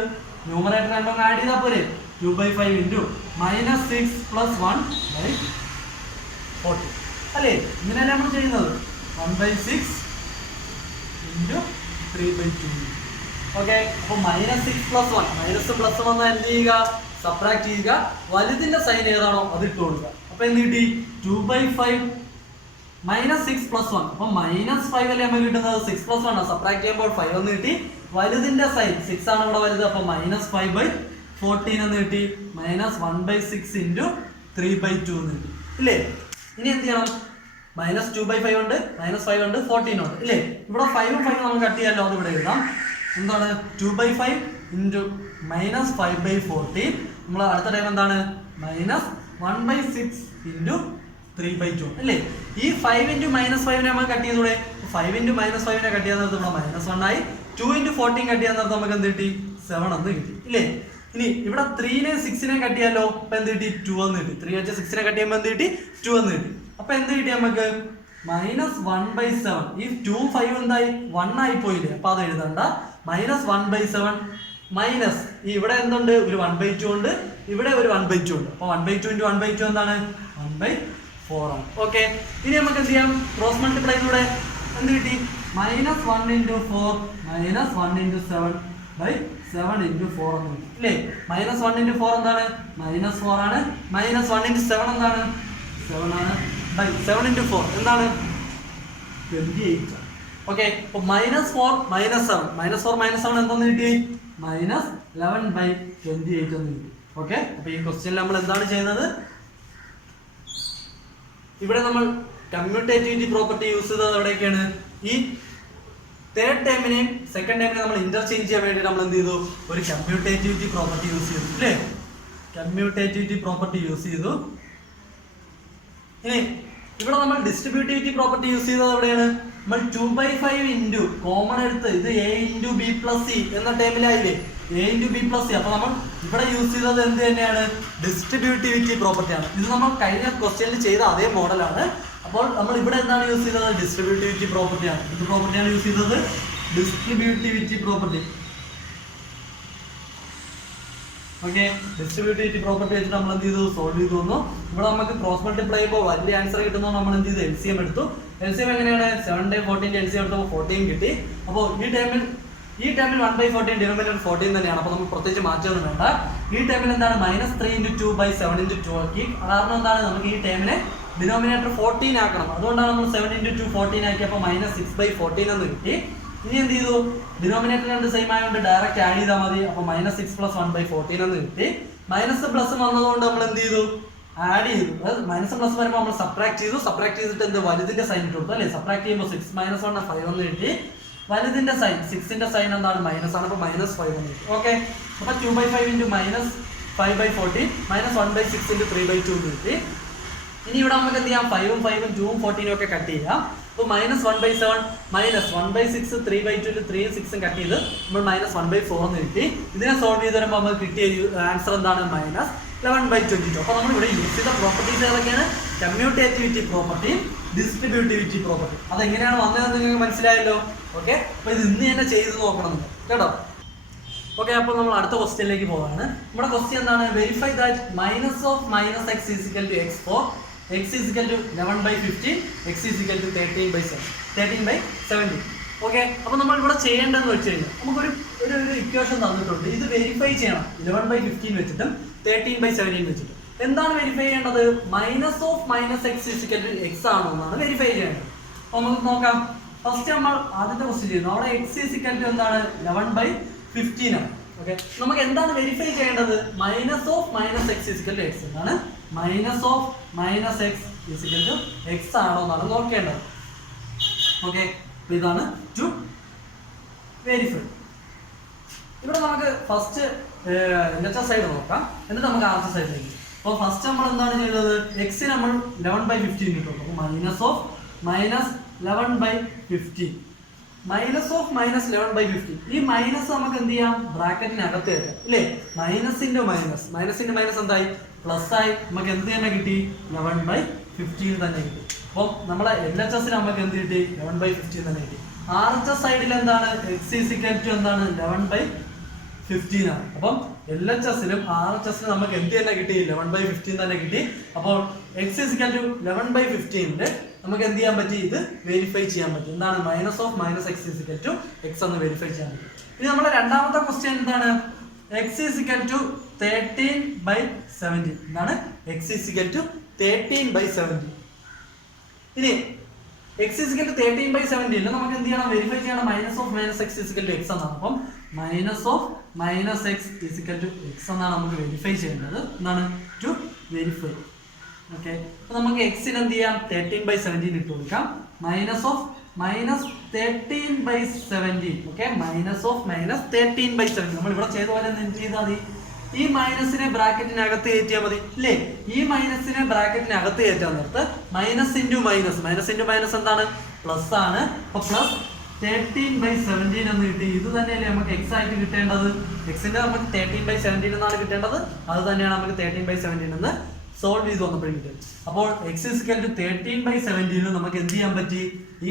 ന്യൂമറേറ്റർ രണ്ടും ആഡ് ചെയ്താൽ പോരെ. 2/5 ഇൻറ്റു -6 + 1/14 അല്ലേ, ഇങ്ങനെയല്ലേ നമ്മൾ ചെയ്യുന്നത്. 1/6 ഇൻറ്റു 3/2. ഓക്കെ, അപ്പൊ -6 + 1, മൈനസ് പ്ലസ് വന്നാൽ എന്ത് ചെയ്യുക, സബ്ട്രാക്ട് ചെയ്യുക, വലുതിന്റെ സൈൻ ഏതാണോ അത് ഇട്ട് കൊടുക്കുക. അപ്പൊ എന്ത് കിട്ടി, 2/5 -6 + 1. അപ്പൊ -5 അല്ലേ നമുക്ക് കിട്ടുന്നത്, 6 + 1 സബ്ട്രാക്ട് ചെയ്യുമ്പോൾ 5 എന്ന് കിട്ടി. വലുതിന്റെ സൈൻ 6 ആണ് ഇവിടെ വലുത്, അപ്പൊ -5/14 എന്ന് കിട്ടി. -1/6 ഇൻറ്റു 3/2 എന്ന് കിട്ടി ഇല്ലേ. ഇനി എന്ത് ചെയ്യണം, -2/5 ഉണ്ട്, -5 ഉണ്ട്, 14 ഉണ്ട് ഇല്ലേ. ഇവിടെ 5 നമുക്ക് കട്ട് ചെയ്യാമല്ലോ, അത് ഇവിടെ എഴുതാം. എന്താണ്, 2/5 ഇൻറ്റു -5/14. നമ്മൾ അടുത്ത ടൈം എന്താണ്, -1/6 ഇൻറ്റു 3/2 അല്ലേ. ഈ 5 × -5നെ നമ്മൾ കട്ട് ചെയ്തൂടെ, 5 × -5നെ കട്ട് ചെയ്യാൻ നേരത്ത് ഇവിടെ -1 ആയി. 2 × 14 കട്ട് ചെയ്യാൻ നേരത്ത് നമുക്ക് എന്ത് കിട്ടി, 7 എന്ന് കിട്ടി ഇല്ലേ. ഇനി ഇവിടെ 3നെ 6നെ കട്ട് ചെയ്യാലോ, അപ്പൊ എന്ത് കിട്ടി, 2 എന്ന് കിട്ടി. 3 വെച്ച് 6നെ കട്ട് ചെയ്യുമ്പോൾ എന്ത് കിട്ടി, 2 എന്ന് കിട്ടി. അപ്പൊ എന്ത് കിട്ടി നമുക്ക്, -1/7. ഈ 2 5 എന്തായി, 1 ആയി പോയില്ലേ, അപ്പൊ അത് എഴുതണ്ട. -1/7 മൈനസ് ഈ ഇവിടെ എന്തുണ്ട്, ഒരു 1/2 ഉണ്ട്, ഇവിടെ ഒരു 1/2 ഉണ്ട്. അപ്പൊ 1/2 × 1/2 എന്താണ്, 1/4 ആണ്. ഓക്കെ, ഇനി നമുക്ക് എന്ത് ചെയ്യാം, ക്രോസ് മൾട്ടിപ്ലൈ കൂടെ എന്ത് കിട്ടി, -1 × 4 -1 × 7/7 × 4 എന്ന് കിട്ടി ഇല്ലേ. -1 × 4 എന്താണ്, -4 ആണ്. -1 × 7 എന്താണ്, 7 ആണ്. 7 × 4 എന്താണ്, 28. ഓക്കെ, അപ്പൊ -4 -7 -4 എന്താന്ന് കിട്ടി, -11/28 എന്ന് കിട്ടി. ഓക്കെ, അപ്പൊ ഈ ക്വസ്റ്റ്യനിൽ നമ്മൾ എന്താണ് ചെയ്യുന്നത്, ഇവിടെ നമ്മൾ കമ്മ്യൂട്ടേറ്റിവിറ്റി പ്രോപ്പർട്ടി യൂസ് ചെയ്തത് എവിടെയൊക്കെയാണ്, ഈ തേർഡ് ടേമിനെയും സെക്കൻഡ് ടേമിനെ നമ്മൾ ഇന്റർചേഞ്ച് ചെയ്യാൻ വേണ്ടി നമ്മൾ എന്ത് ചെയ്തു, ഒരു കമ്മ്യൂട്ടേറ്റിവിറ്റി പ്രോപ്പർട്ടി യൂസ് ചെയ്തു അല്ലേ, കമ്മ്യൂട്ടേറ്റിവിറ്റി പ്രോപ്പർട്ടി യൂസ് ചെയ്തു. ഇനി ഇവിടെ നമ്മൾ ഡിസ്ട്രിബ്യൂട്ടിവിറ്റി പ്രോപ്പർട്ടി യൂസ് ചെയ്തത് എവിടെയാണ്, നമ്മൾ 2/5 ഇൻറ്റു കോമൺ എടുത്ത് ഇത് a into B plus C എന്ന ടേമിലായില്ലേ, a into B plus C. അപ്പൊ നമ്മൾ ഇവിടെ യൂസ് ചെയ്തത് എന്ത് തന്നെയാണ്, ഡിസ്ട്രിബ്യൂട്ടിവിറ്റി പ്രോപ്പർട്ടിയാണ്. ഇത് നമ്മൾ കഴിഞ്ഞ ക്വസ്റ്റ്യനിൽ ചെയ്ത അതേ മോഡലാണ്. അപ്പോൾ നമ്മൾ ഇവിടെ എന്താണ് യൂസ് ചെയ്തത്, ഡിസ്ട്രിബ്യൂട്ടിവിറ്റി പ്രോപ്പർട്ടിയാണ്. ഇത് പ്രോപ്പർട്ടിയാണ് യൂസ് ചെയ്തത്, distributivity property. Okay, distributivity property വെച്ചിട്ട് നമ്മൾ എന്ത് ചെയ്തു, സോൾവ് ചെയ്തു വന്നു. ഇവിടെ നമുക്ക് ക്രോസ് മൾട്ടിപ്ലൈ ചെയ്യുമ്പോൾ വലിയ ആൻസർ കിട്ടുമ്പോൾ നമ്മൾ എന്ത് ചെയ്തു, LCM എടുത്തു. LCM എങ്ങനെയാണ്, 7/14 LCM എടുത്തപ്പോൾ 14 കിട്ടി. അപ്പോൾ ഈ ടൈമിൽ 1/14 ഡിനോമിനേറ്റർ 14 തന്നെയാണ്. അപ്പോൾ നമുക്ക് പ്രത്യേകിച്ച് മാറ്റമൊന്നും വേണ്ട. ഈ ടൈമിൽ എന്താണ്, -3 × 2/7 × 2 ആക്കി. കാരണം എന്താണ്, നമുക്ക് ഈ ടൈമിനെ ഡിനോമിനേറ്റർ 14 ആക്കണം. അതുകൊണ്ടാണ് നമ്മൾ 7 × 2 14 ആക്കി. അപ്പോൾ -6/14 എന്ന് കിട്ടി. ഇനി എന്ത് ചെയ്തു, ഡിനോമിനേറ്റർ രണ്ട് സെയിം ആയതുകൊണ്ട് ഡയറക്റ്റ് ആഡ് ചെയ്താൽ മതി. അപ്പോൾ -6 + 1/14 എന്ന് കിട്ടി. മൈനസ് പ്ലസ് വന്നതുകൊണ്ട് നമ്മൾ എന്ത് ചെയ്തു, ആഡ് ചെയ്തു. മൈനസ് പ്ലസ് വരുമ്പോൾ നമ്മൾ സബ്ട്രാക്ട് ചെയ്തു. സബ്ട്രാക്ട് ചെയ്തിട്ട് എന്ത്, വലുതിന്റെ സൈൻ ഇട്ട് കൊടുത്തു അല്ലേ. സബ്ട്രാക്ട് ചെയ്യുമ്പോൾ 6 - 1 5 എന്ന് കിട്ടി. വലുതിന്റെ സൈൻ 6ന്റെ സൈൻ എന്താണ്, മൈനസ് ആണ്. അപ്പോൾ -5 എന്ന് കിട്ടി. ഓക്കെ, അപ്പോൾ 2/5 × -5/14 -1/6 × 3/2 എന്ന് കിട്ടി. ഇനി ഇവിടെ നമുക്ക് എന്ത് ചെയ്യാം, 5ഉം 5ഉം 2ഉം 14ഉം ഒക്കെ കട്ട് ചെയ്യാം. അപ്പോൾ -1/7 -1/6 3/2 3ഉം 6ഉം കട്ട് ചെയ്ത് നമ്മൾ -1/4 എന്ന് കിട്ടി. ഇതിനെ സോൾവ് ചെയ്ത് വരുമ്പോൾ നമുക്ക് കിട്ടിയ ആൻസർ എന്താണ്, -11/22. അപ്പോൾ നമ്മൾ ഇവിടെ യൂസ് ചെയ്ത പ്രോപ്പർട്ടീസ് ഏതൊക്കെയാണ്, കമ്മ്യൂട്ടേറ്റിവിറ്റി പ്രോപ്പർട്ടി, ഡിസ്ട്രിബ്യൂട്ടിവിറ്റി പ്രോപ്പർട്ടി. അതെങ്ങനെയാണ് വന്നതെന്ന് നിങ്ങൾക്ക് മനസ്സിലായല്ലോ. ഓക്കെ, അപ്പോൾ ഇത് ഇന്ന് തന്നെ ചെയ്ത് നോക്കണം കേട്ടോ. ഓക്കെ, അപ്പോൾ നമ്മൾ അടുത്ത ക്വസ്റ്റ്യനിലേക്ക് പോവാണ്. നമ്മുടെ ക്വസ്റ്റ്യൻ എന്താണ്, verify that -(-x) = x for x = 11/15, x = 13/70. Okay, അപ്പോൾ നമ്മൾ ഇവിടെ ചെയ്യേണ്ടതെന്ന് വെച്ച് കഴിഞ്ഞാൽ നമുക്കൊരു ഒരു ഇക്വേഷൻ തന്നിട്ടുണ്ട്. ഇത് വെരിഫൈ ചെയ്യണം 11/15 വെച്ചിട്ടും 13/17 വെച്ചിട്ടും. എന്താണ് വെരിഫൈ ചെയ്യേണ്ടത്, -(-x) = x ആണോ എന്നാണ് വെരിഫൈ ചെയ്യേണ്ടത്. അപ്പോൾ നമുക്ക് നോക്കാം. ഫസ്റ്റ് നമ്മൾ ആദ്യത്തെ ക്വസ്റ്റ്യൻ ചെയ്യുന്നു. അവിടെ x = എന്താണ്, 11/15 ആണ്. ഓക്കെ, നമുക്ക് എന്താണ് വെരിഫൈ ചെയ്യേണ്ടത്, -(-x) = x എന്നാണ്. -(-x) = x ആണോ എന്നാണ് നോക്കേണ്ടത്. ഓക്കെ, ഇതാണ് ടു വെരിഫൈ. ഇവിടെ നമുക്ക് ഫസ്റ്റ് ലെഫ്റ്റ് സൈഡ് നോക്കാം, എന്നിട്ട് നമുക്ക് ആദ്യത്തെ സൈഡിലേക്ക്. അപ്പോൾ ഫസ്റ്റ് നമ്മൾ എന്താണ് ചെയ്തത്, എക്സ് നമ്മൾ 11/15 കിട്ടും. അപ്പോൾ -(-11/15) -(-11/15) ഈ മൈനസ് നമുക്ക് എന്ത് ചെയ്യാം, ബ്രാക്കറ്റിനകത്ത് വെക്കാം അല്ലേ. മൈനസിന്റെ മൈനസ് എന്തായി, പ്ലസ് ആയി. നമുക്ക് എന്ത് തന്നെ കിട്ടി, 11/15 തന്നെ കിട്ടി. അപ്പം നമ്മളെ LHS നമുക്ക് എന്ത് കിട്ടി, 11/15 തന്നെ കിട്ടി. RHS സൈഡിൽ എന്താണ്, x = എന്താണ്, 11/15 ആണ്. അപ്പം LHSലും RHSലും നമുക്ക് എന്ത് തന്നെ കിട്ടി, 11/15 തന്നെ കിട്ടി. അപ്പോൾ x = 11/15 നമുക്ക് എന്ത് ചെയ്യാൻ പറ്റി, ഇത് വെരിഫൈ ചെയ്യാൻ പറ്റും. എന്താണ്, -(-x) = x എന്ന് വെരിഫൈ ചെയ്യാൻ പറ്റും. ഇനി നമ്മുടെ രണ്ടാമത്തെ ക്വസ്റ്റ്യൻ എന്താണ്, x = 13/70. എന്താണ്, x = 13/70. ഇനി x = 13/70 നമുക്ക് എന്ത് ചെയ്യണം, വെരിഫൈ ചെയ്യണം. -(-x) = x എന്നാണ്. അപ്പം -(-x) = x എന്നാണ് നമുക്ക് വെരിഫൈ ചെയ്യേണ്ടത്. എന്താണ്, ടു വെരിഫൈ. ഓക്കെ, അപ്പൊ നമുക്ക് എക്സിന് എന്ത് ചെയ്യാം, 13/17 ഇട്ട് കൊടുക്കാം. -(-13/17). ഓക്കെ, -(-13/17). നമ്മൾ ഇവിടെ ചെയ്ത പോലെ എന്ത് ചെയ്താൽ മതി, ഈ മൈനസിനെ ബ്രാക്കറ്റിനകത്ത് കയറ്റിയാൽ മതി അല്ലേ. ഈ മൈനസിനെ ബ്രാക്കറ്റിനകത്ത് കയറ്റാൻ നേരത്ത് മൈനസ് എന്താണ്, പ്ലസ് ആണ്. അപ്പൊ +13/17 എന്ന് കിട്ടി. ഇത് തന്നെയല്ലേ നമുക്ക് എക്സ് ആയിട്ട് കിട്ടേണ്ടത്. എക്സിന്റെ നമുക്ക് 13/17 എന്നാണ് കിട്ടേണ്ടത്. അത് തന്നെയാണ് നമുക്ക് 13/17 എന്ന് സോൾവ് ചെയ്ത് വന്നപ്പോഴും കിട്ടും. അപ്പോൾ x = 13/17 നമുക്ക് എന്ത് ചെയ്യാൻ പറ്റി, ഈ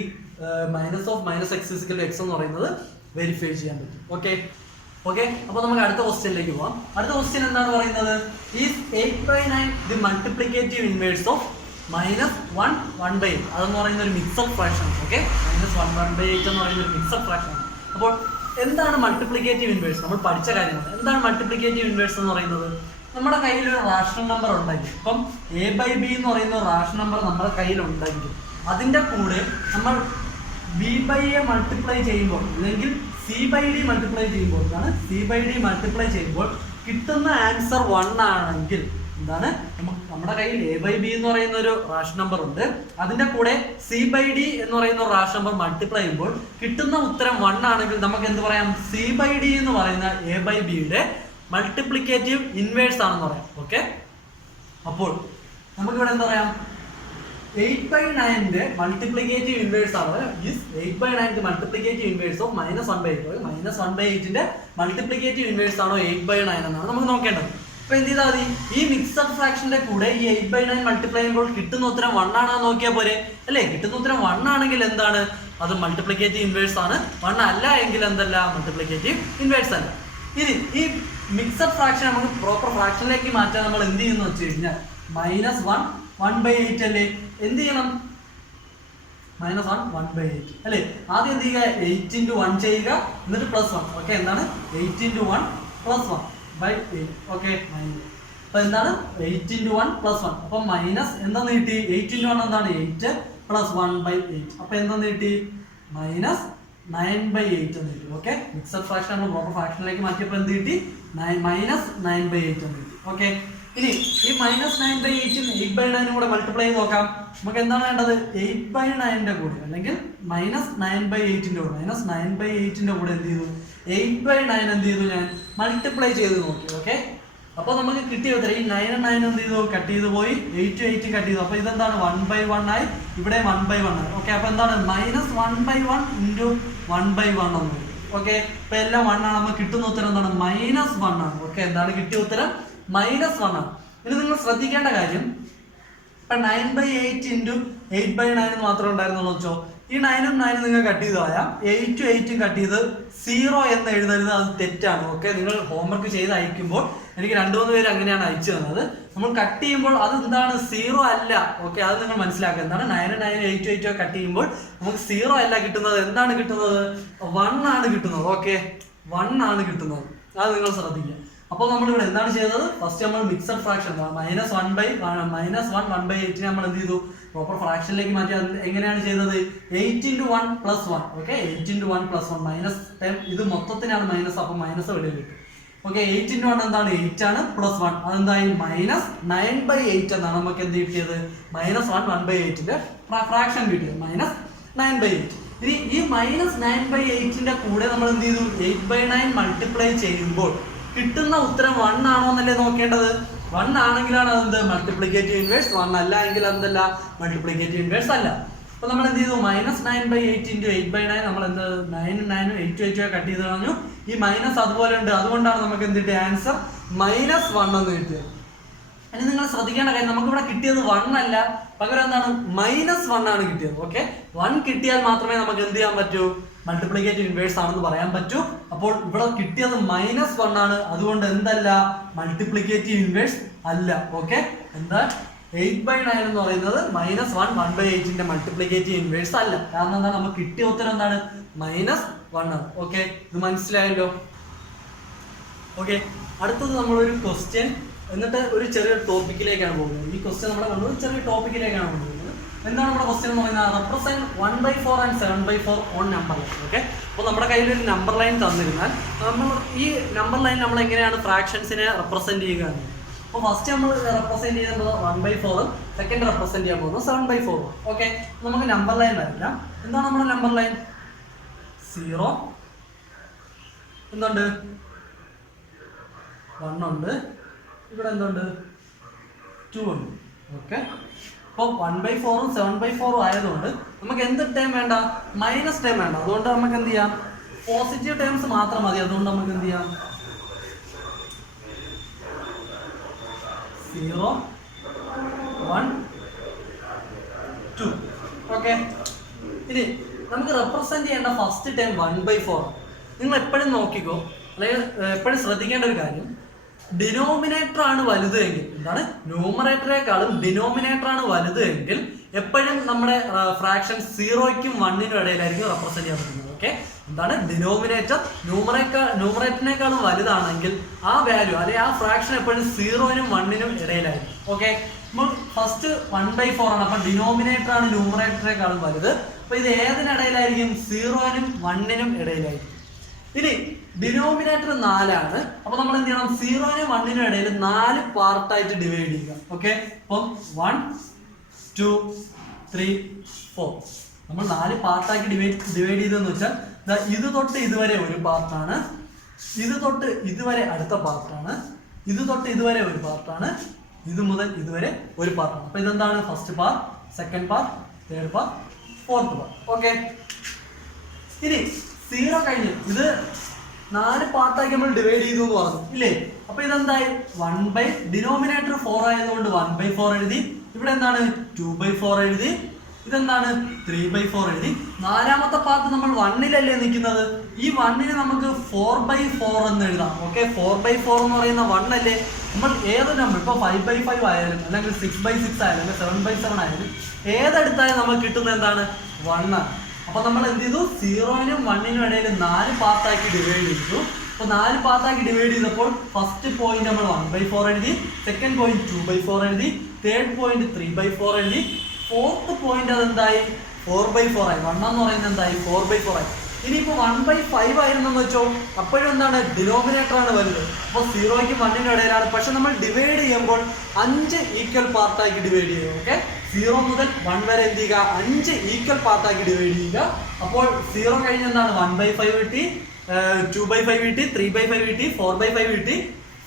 -(-x) = x എന്ന് പറയുന്നത് വെരിഫൈ ചെയ്യാൻ പറ്റും. ഓക്കെ, അപ്പോൾ നമുക്ക് അടുത്ത ക്വസ്റ്റ്യനിലേക്ക് പോകാം. അടുത്ത ക്വസ്റ്റ്യൻ എന്താണ് പറയുന്നത്, is 8/9 the multiplicative inverse of -1/8. അതെന്ന് പറയുന്ന ഒരു മിക്സഡ് ഫ്രാക്ഷൻ. ഓക്കെ, -1/8 എന്ന് പറയുന്ന ഒരു മിക്സഡ് ഫ്രാക്ഷൻ. അപ്പോൾ എന്താണ് മൾട്ടിപ്ലിക്കേറ്റീവ് ഇൻവേഴ്സ്, നമ്മൾ പഠിച്ച കാര്യമാണ്. എന്താണ് മൾട്ടിപ്ലിക്കേറ്റീവ് ഇൻവേഴ്സ് എന്ന് പറയുന്നത്, നമ്മുടെ കയ്യിൽ ഒരു റാഷണൽ നമ്പർ ഉണ്ടെങ്കിൽ, ഇപ്പം a/b എന്ന് പറയുന്ന ഒരു റാഷണൽ നമ്പർ നമ്മുടെ കയ്യിൽ ഉണ്ടെങ്കിൽ അതിൻ്റെ കൂടെ നമ്മൾ b/a മൾട്ടിപ്ലൈ ചെയ്യുമ്പോൾ അല്ലെങ്കിൽ c/d മൾട്ടിപ്ലൈ ചെയ്യുമ്പോൾ കിട്ടുന്ന ആൻസർ 1 ആണെങ്കിൽ എന്താണ് നമ്മുടെ കയ്യിൽ a/b എന്ന് പറയുന്ന ഒരു റാഷണൽ നമ്പർ ഉണ്ട്. അതിന്റെ കൂടെ c/d എന്ന് പറയുന്ന ഒരു റാഷണൽ നമ്പർ മൾട്ടിപ്ലൈ ചെയ്യുമ്പോൾ കിട്ടുന്ന ഉത്തരം 1 ആണെങ്കിൽ നമുക്ക് എന്ത് പറയാം? c/d എന്ന് പറയുന്ന a/b യുടെ മൾട്ടിപ്ലിക്കേറ്റീവ് ഇൻവേഴ്സ് ആണെന്ന് പറയാം. ഓക്കെ, അപ്പോൾ നമുക്ക് ഇവിടെ എന്താ പറയാം? 8/9ന്റെ മൾട്ടിപ്ലിക്കേറ്റീവ് ഇൻവേഴ്സ് ആണ്. 8/9 മൾട്ടിപ്ലിക്കേറ്റീവ് ഇൻവേഴ്സ് ഓഫ് -1/8. -1/8ന്റെ മൾട്ടിപ്ലിക്കേറ്റീവ് ഇൻവേഴ്സ് ആണോ 8/9 എന്നാണ് നമുക്ക് നോക്കേണ്ടത്. അപ്പൊ എന്ത് ചെയ്താൽ മതി? ഈ മിക്സഡ് ഫ്രാക്ഷന്റെ കൂടെ ഈ 8/9 മൾട്ടിപ്ലൈ ചെയ്യുമ്പോൾ കിട്ടുന്ന ഉത്തരം 1 ആണോ നോക്കിയാൽ പോരെ അല്ലേ? കിട്ടുന്ന ഉത്തരം 1 ആണെങ്കിൽ എന്താണ്? അത് മൾട്ടിപ്ലിക്കേറ്റീവ് ഇൻവേഴ്സ് ആണ്. 1 അല്ല എങ്കിൽ എന്തല്ല? മൾട്ടിപ്ലിക്കേറ്റീവ് ഇൻവേഴ്സ് അല്ല. ഇനി ഈ മിക്സഡ് ഫ്രാക്ഷൻ നമുക്ക് പ്രോപ്പർ ഫ്രാക്ഷനിലേക്ക് മാറ്റാൻ നമ്മൾ എന്ത് ചെയ്യുന്നു വെച്ച് കഴിഞ്ഞാൽ -1 1/8 അല്ലേ? എന്ത് ചെയ്യണം? -1 1/8 അല്ലേ? ആദ്യം എന്ത് ചെയ്യുക? 8 × 1 ചെയ്യുക, എന്നിട്ട് +1. ഓക്കെ, എന്താണ് 8 × 1 +1/8. ഓക്കെ, അപ്പൊ എന്താണ് 8 × 1 +1? അപ്പൊ മൈനസ് എന്താന്ന് കിട്ടി? 8 × 1 എന്താണ്? 8 + 1/8. അപ്പൊ എന്താന്ന് കിട്ടി? -9/8 എന്ന് കിട്ടി. ഓക്കെ, മിക്സഡ് ഫ്രാക്ഷൻ നമ്മൾ പ്രോപ്പർ ഫ്രാക്ഷനിലേക്ക് മാറ്റിയപ്പോൾ എന്ത് കിട്ടി? -9/8 എന്ന് കിട്ടി. ഓക്കെ, ഇനി ഈ -9/8 8/9 കൂടെ മൾട്ടിപ്ലൈ ചെയ്ത് നോക്കാം. നമുക്ക് എന്താണ് വേണ്ടത്? 8/9ന്റെ കൂടെ അല്ലെങ്കിൽ -9/8ന്റെ കൂടെ -9/8ന്റെ കൂടെ എന്ത് ചെയ്തു? 8/9 എന്ത് ചെയ്തു? ഞാൻ മൾട്ടിപ്ലൈ ചെയ്ത് നോക്കി. ഓക്കെ, അപ്പൊ നമുക്ക് കിട്ടിയ ഉത്തരം ഈ 9 9 എന്ത് ചെയ്തു? കട്ട് ചെയ്ത് പോയി. 8 8 കട്ട് ചെയ്തു. അപ്പൊ ഇതെന്താണ്? 1/1 ആയി. ഇവിടെ 1/1 ആയി. ഓക്കെ, അപ്പൊ എന്താണ്? -1/1 × 1/1 എന്ന് വരും. ഓക്കെ, ഇപ്പൊ എല്ലാം 1 ആണ്. നമുക്ക് കിട്ടുന്ന ഉത്തരം എന്താണ്? -1 ആണ്. ഓക്കെ, എന്താണ് കിട്ടിയ ഉത്തരം? -1 ആണ്. ഇനി നിങ്ങൾ ശ്രദ്ധിക്കേണ്ട കാര്യം, ഇപ്പൊ 9/8 × 8/9 മാത്രമേ ഉണ്ടായിരുന്നുള്ളൂ വെച്ചോ. ഈ 9 ഉം 9 നിങ്ങൾ കട്ട് ചെയ്ത് കളയാം. 8 ഉം 8 ഉം കട്ട് ചെയ്ത് 0 എന്ന് എഴുതരുത്, അത് തെറ്റാണ്. ഓക്കെ, നിങ്ങൾ ഹോംവർക്ക് ചെയ്ത് അയക്കുമ്പോൾ എനിക്ക് 2-3 പേര് അങ്ങനെയാണ് അയച്ചു തന്നത്. നമ്മൾ കട്ട് ചെയ്യുമ്പോൾ അത് എന്താണ്? 0 അല്ല. ഓക്കെ, അത് നിങ്ങൾ മനസ്സിലാക്കുക. എന്താണ് 9 9 8 8 കട്ട് ചെയ്യുമ്പോൾ നമുക്ക് 0 അല്ല കിട്ടുന്നത്. എന്താണ് കിട്ടുന്നത്? 1 ആണ് കിട്ടുന്നത്. ഓക്കെ, 1 ആണ് കിട്ടുന്നത്. അത് നിങ്ങൾ ശ്രദ്ധിക്കുക. അപ്പോൾ നമ്മളിവിടെ എന്താണ് ചെയ്തത്? ഫസ്റ്റ് നമ്മൾ മിക്സഡ് ഫ്രാക്ഷൻ -1 1/8 നമ്മൾ എന്ത് ചെയ്തു? പ്രോപ്പർ ഫ്രാക്ഷനിലേക്ക് മാറ്റി. എങ്ങനെയാണ് ചെയ്തത്? 8 × 1 +1. ഓക്കെ, 8 × 1 +1 -10. ഇത് മൊത്തത്തിനാണ് മൈനസ്, അപ്പോൾ മൈനസ് വെളിയിൽ കിട്ടും. ഓക്കെ, 8 × 1 എന്താണ്? 8 ആണ്, +1 അതെന്തായി? -9/8 എന്നാണ് നമുക്ക് എന്ത് കിട്ടിയത്? -1 1/8ന്റെ ഫ്രാക്ഷൻ കിട്ടിയത് -9/8. ഇനി ഈ -9/8ന്റെ കൂടെ നമ്മൾ എന്ത് ചെയ്തു? 8/9 മൾട്ടിപ്ലൈ ചെയ്യുമ്പോൾ കിട്ടുന്ന ഉത്തരം 1 ആണോ എന്നല്ലേ നോക്കേണ്ടത്? 1 ആണെങ്കിലാണ് അതെന്ത്? Multiplicative inverse. 1 അല്ല എങ്കിൽ എന്തല്ല? മൾട്ടിപ്ലിക്കേറ്റീവ് ഇൻവേഴ്സ് അല്ല. അപ്പൊ നമ്മൾ എന്ത് ചെയ്തു? -9/8 × 8/9 നമ്മൾ എന്ത്? 9 9 8 8 കട്ട് ചെയ്ത് കളഞ്ഞു. ഈ മൈനസ് അതുപോലെ ഉണ്ട്. അതുകൊണ്ടാണ് നമുക്ക് എന്ത് കിട്ടിയ ആൻസർ -1 എന്ന് കിട്ടിയത്. ഇനി നിങ്ങൾ ശ്രദ്ധിക്കേണ്ട കാര്യം, നമുക്ക് ഇവിടെ കിട്ടിയത് 1 അല്ല, പകരം എന്താണ്? -1 ആണ് കിട്ടിയത്. ഓക്കെ, 1 കിട്ടിയാൽ മാത്രമേ നമുക്ക് എന്ത് ചെയ്യാൻ പറ്റൂ? മൾട്ടിപ്ലിക്കേറ്റീവ് ഇൻവേഴ്സ് ആണെന്ന് പറയാൻ പറ്റൂ. അപ്പോൾ ഇവിടെ കിട്ടിയത് -1 ആണ്. അതുകൊണ്ട് എന്തല്ല? മൾട്ടിപ്ലിക്കേറ്റീവ് ഇൻവേഴ്സ് അല്ല. ഓക്കെ, എന്താ? 8/9 എന്ന് പറയുന്നത് -1 1/8ന്റെ മൾട്ടിപ്ലിക്കേറ്റീവ് ഇൻവേഴ്സ് അല്ല. കാരണം എന്താണ്? നമുക്ക് കിട്ടിയ ഉത്തരം എന്താണ്? -1 ആണ്. ഓക്കെ, ഇത് മനസ്സിലായല്ലോ. ഓക്കെ, അടുത്തത് നമ്മളൊരു ക്വസ്റ്റ്യൻ, എന്നിട്ട് ഒരു ചെറിയ ടോപ്പിക്കിലേക്കാണ് പോകുന്നത്. ഈ ക്വസ്റ്റ്യൻ നമ്മളെ കൊണ്ടുപോകുന്നത് ചെറിയ ടോപ്പിക്കിലേക്കാണ് കൊണ്ടുപോകുന്നത്. എന്താണ് നമ്മുടെ ക്വസ്റ്റ്യൻ എന്ന് പറയുന്നത്? Represent 1/4 and 7/4 on number line. Okay, അപ്പോൾ നമ്മുടെ കയ്യിൽ ഒരു നമ്പർ ലൈൻ തന്നിരുന്നാൽ നമ്മൾ ഈ നമ്പർ ലൈൻ നമ്മൾ എങ്ങനെയാണ് ഫ്രാക്ഷൻസിനെ റെപ്രസെന്റ് ചെയ്യുക? അപ്പോൾ ഫസ്റ്റ് നമ്മൾ റെപ്രസെന്റ് ചെയ്യുന്നത് 1/4, സെക്കൻഡ് റെപ്രസെന്റ് ചെയ്യാൻ പോകുന്നത് 7/4. ഓക്കെ, നമുക്ക് നമ്പർ ലൈൻ വരയ്ക്കാം. എന്താണ് നമ്മുടെ നമ്പർ ലൈൻ? 0 എന്തുണ്ട്? 1 ഉണ്ട്. ഇവിടെ എന്തുണ്ട്? 2 ഉണ്ട്. ഓക്കെ, അപ്പോൾ 1/4 7/4 ആയതുകൊണ്ട് നമുക്ക് എന്ത് ടേം വേണ്ട? മൈനസ് ടേം വേണ്ട. അതുകൊണ്ട് നമുക്ക് എന്ത് ചെയ്യാം? പോസിറ്റീവ് ടേംസ് മാത്രം മതി. അതുകൊണ്ട് നമുക്ക് എന്ത് ചെയ്യാം? 0 1 2. ഓക്കെ, ഇനി നമുക്ക് റെപ്രസെന്റ് ചെയ്യേണ്ട ഫസ്റ്റ് ടേം 1/4. നിങ്ങൾ എപ്പോഴും നോക്കിക്കോ, അല്ലെങ്കിൽ എപ്പോഴും ശ്രദ്ധിക്കേണ്ട ഒരു കാര്യം, ഡിനോമിനേറ്റർ ആണ് വലുത് എങ്കിൽ, എന്താണ്? ന്യൂമറേറ്ററേക്കാളും ഡിനോമിനേറ്റർ ആണ് വലുത് എങ്കിൽ എപ്പോഴും നമ്മുടെ ഫ്രാക്ഷൻ 0ക്കും 1നും ഇടയിലായിരിക്കും റെപ്രസെന്റ് ചെയ്യാൻ പറ്റുന്നത്. ഓക്കെ, എന്താണ്? ഡിനോമിനേറ്റർ ന്യൂമറേറ്ററിനേക്കാളും വലുതാണെങ്കിൽ ആ വാല്യൂ അല്ലെങ്കിൽ ആ ഫ്രാക്ഷൻ എപ്പോഴും 0നും 1നും ഇടയിലായിരിക്കും. ഓക്കെ, നമ്മൾ ഫസ്റ്റ് 1/4 ആണ്. അപ്പൊ ഡിനോമിനേറ്റർ ആണ് ന്യൂമറേറ്ററേക്കാളും വലുത്. അപ്പൊ ഇത് ഏതിനിടയിലായിരിക്കും? 0നും 1നും ഇടയിലായിരിക്കും. ഇനി ഡിനോമിനേറ്റർ 4 ആണ്. അപ്പൊ നമ്മൾ എന്ത് ചെയ്യണം? 0നും 1നും ഇടയിൽ 4 പാർട്ടായിട്ട് ഡിവൈഡ് ചെയ്യുക. ഓക്കെ, അപ്പം 1 2 3 4 നമ്മൾ 4 പാർട്ടാക്കി ഡിവൈഡ് ചെയ്തെന്ന് വെച്ചാൽ ഇത് തൊട്ട് ഇതുവരെ ഒരു പാർട്ടാണ്, ഇത് തൊട്ട് ഇതുവരെ അടുത്ത പാർട്ടാണ്, ഇത് തൊട്ട് ഇതുവരെ ഒരു പാർട്ടാണ്, ഇത് മുതൽ ഇതുവരെ ഒരു പാർട്ടാണ്. അപ്പൊ ഇതെന്താണ്? First part, second part, third part, fourth part. Okay, ഇനി 0 കഴിഞ്ഞ് ഇത് 4 പാർട്ടാക്കി നമ്മൾ ഡിവൈഡ് ചെയ്തു എന്ന് പറഞ്ഞു ഇല്ലേ? അപ്പൊ ഇതെന്തായി? 1 ഡിനോമിനേറ്റർ 4 ആയതുകൊണ്ട് 1/4 എഴുതി. ഇവിടെ എന്താണ്? 2/4 എഴുതി. ഇതെന്താണ്? 3/4 എഴുതി. നാലാമത്തെ പാർട്ട് നമ്മൾ 1-ലല്ലേ നിൽക്കുന്നത്? ഈ 1-ന് നമുക്ക് 4/4 എന്ന് എഴുതാം. ഓക്കെ, 4/4 എന്ന് പറയുന്ന 1 അല്ലേ? നമ്മൾ ഏത് നമ്പർ, ഇപ്പൊ 5/5 ആയാലും അല്ലെങ്കിൽ 6/6 ആയാലും അല്ലെങ്കിൽ 7/7 ആയാലും ഏതെടുത്താലും നമുക്ക് കിട്ടുന്നത് എന്താണ്? 1 ആണ്. അപ്പൊ നമ്മൾ എന്ത് ചെയ്തു? 0നും 1നും ഇടയിൽ 4 പാർട്ടാക്കി ഡിവൈഡ് ചെയ്തു. അപ്പൊ 4 പാർട്ടാക്കി ഡിവൈഡ് ചെയ്തപ്പോൾ ഫസ്റ്റ് പോയിന്റ് നമ്മൾ 1/4 എഴുതി, സെക്കൻഡ് പോയിന്റ് 2/4 എഴുതി, തേർഡ് പോയിന്റ് 3/4 എഴുതി, ഫോർത്ത് പോയിന്റ് അതെന്തായി? 4/4 ആയി. 1 എന്ന് പറയുന്നത് എന്തായി? 4/4 ആയി. ഇനിയിപ്പോ 1/5 ആയിരുന്നെന്ന് വെച്ചോ, അപ്പോഴും എന്താണ്? ഡിനോമിനേറ്റർ ആണ് വലുത്. അപ്പൊ 0ക്കും 1നും ഇടയിലാണ്. പക്ഷെ നമ്മൾ ഡിവൈഡ് ചെയ്യുമ്പോൾ 5 ഈക്വൽ പാർട്ടാക്കി ഡിവൈഡ് ചെയ്യും. ഓക്കെ, 0 മുതൽ 1 വരെ എന്ത് ചെയ്യുക? 5 ഈക്വൽ പാർട്ടാക്കി ഡിവൈഡ് ചെയ്യുക. അപ്പോൾ 0 കഴിഞ്ഞ് എന്താണ്? 1/5 കിട്ടി, 2/5 കിട്ടി, 3/5 കിട്ടി, 4/5 കിട്ടി.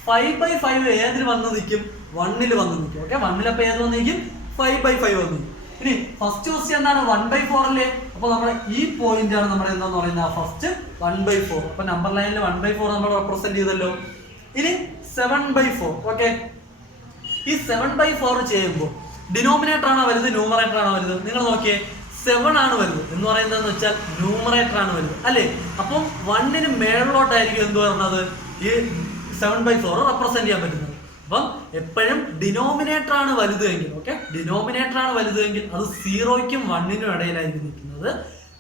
5/5 ഏതിൽ വന്ന് നിൽക്കും? 1-ൽ വന്ന് നിൽക്കും. ഓക്കെ, 1-ൽ അപ്പൊ ഏത് വന്ന് നിൽക്കും? 5/5 വന്നു. ഇനി ഫസ്റ്റ് ക്വസ്റ്റ്യൻ എന്താണ്? 1/4 അല്ലേ? അപ്പൊ നമ്മുടെ ഈ പോയിന്റ് ആണ് നമ്മുടെ എന്താന്ന് പറയുന്നത്? ഫസ്റ്റ് 1/4. അപ്പൊ നമ്പർ ലൈനിൽ 1/4 നമ്മൾ റെപ്രസെന്റ് ചെയ്തല്ലോ. ഇനി 7/4. ഓക്കെ, ഈ 7/4 ചെയ്യുമ്പോൾ ഡിനോമിനേറ്റർ ആണോ വലുത്, ന്യൂമറേറ്റർ ആണോ വലുത്? നിങ്ങൾ നോക്കിയേ, 7 ആണ് വലുത് എന്ന് പറയുന്നതെന്ന് വെച്ചാൽ ന്യൂമറേറ്റർ ആണ് വലുത് അല്ലേ? അപ്പം 1-ന് മേളിലോട്ടായിരിക്കും എന്ത് പറയുന്നത്? ഈ 7/4 റെപ്രസെന്റ് ചെയ്യാൻ പറ്റുന്നത്. അപ്പം എപ്പോഴും ഡിനോമിനേറ്റർ ആണ് വലുത് എങ്കിൽ, ഓക്കെ, ഡിനോമിനേറ്റർ ആണ് വലുത് എങ്കിൽ അത് 0ക്കും 1നും ഇടയിലായിരിക്കും നിൽക്കുന്നത്.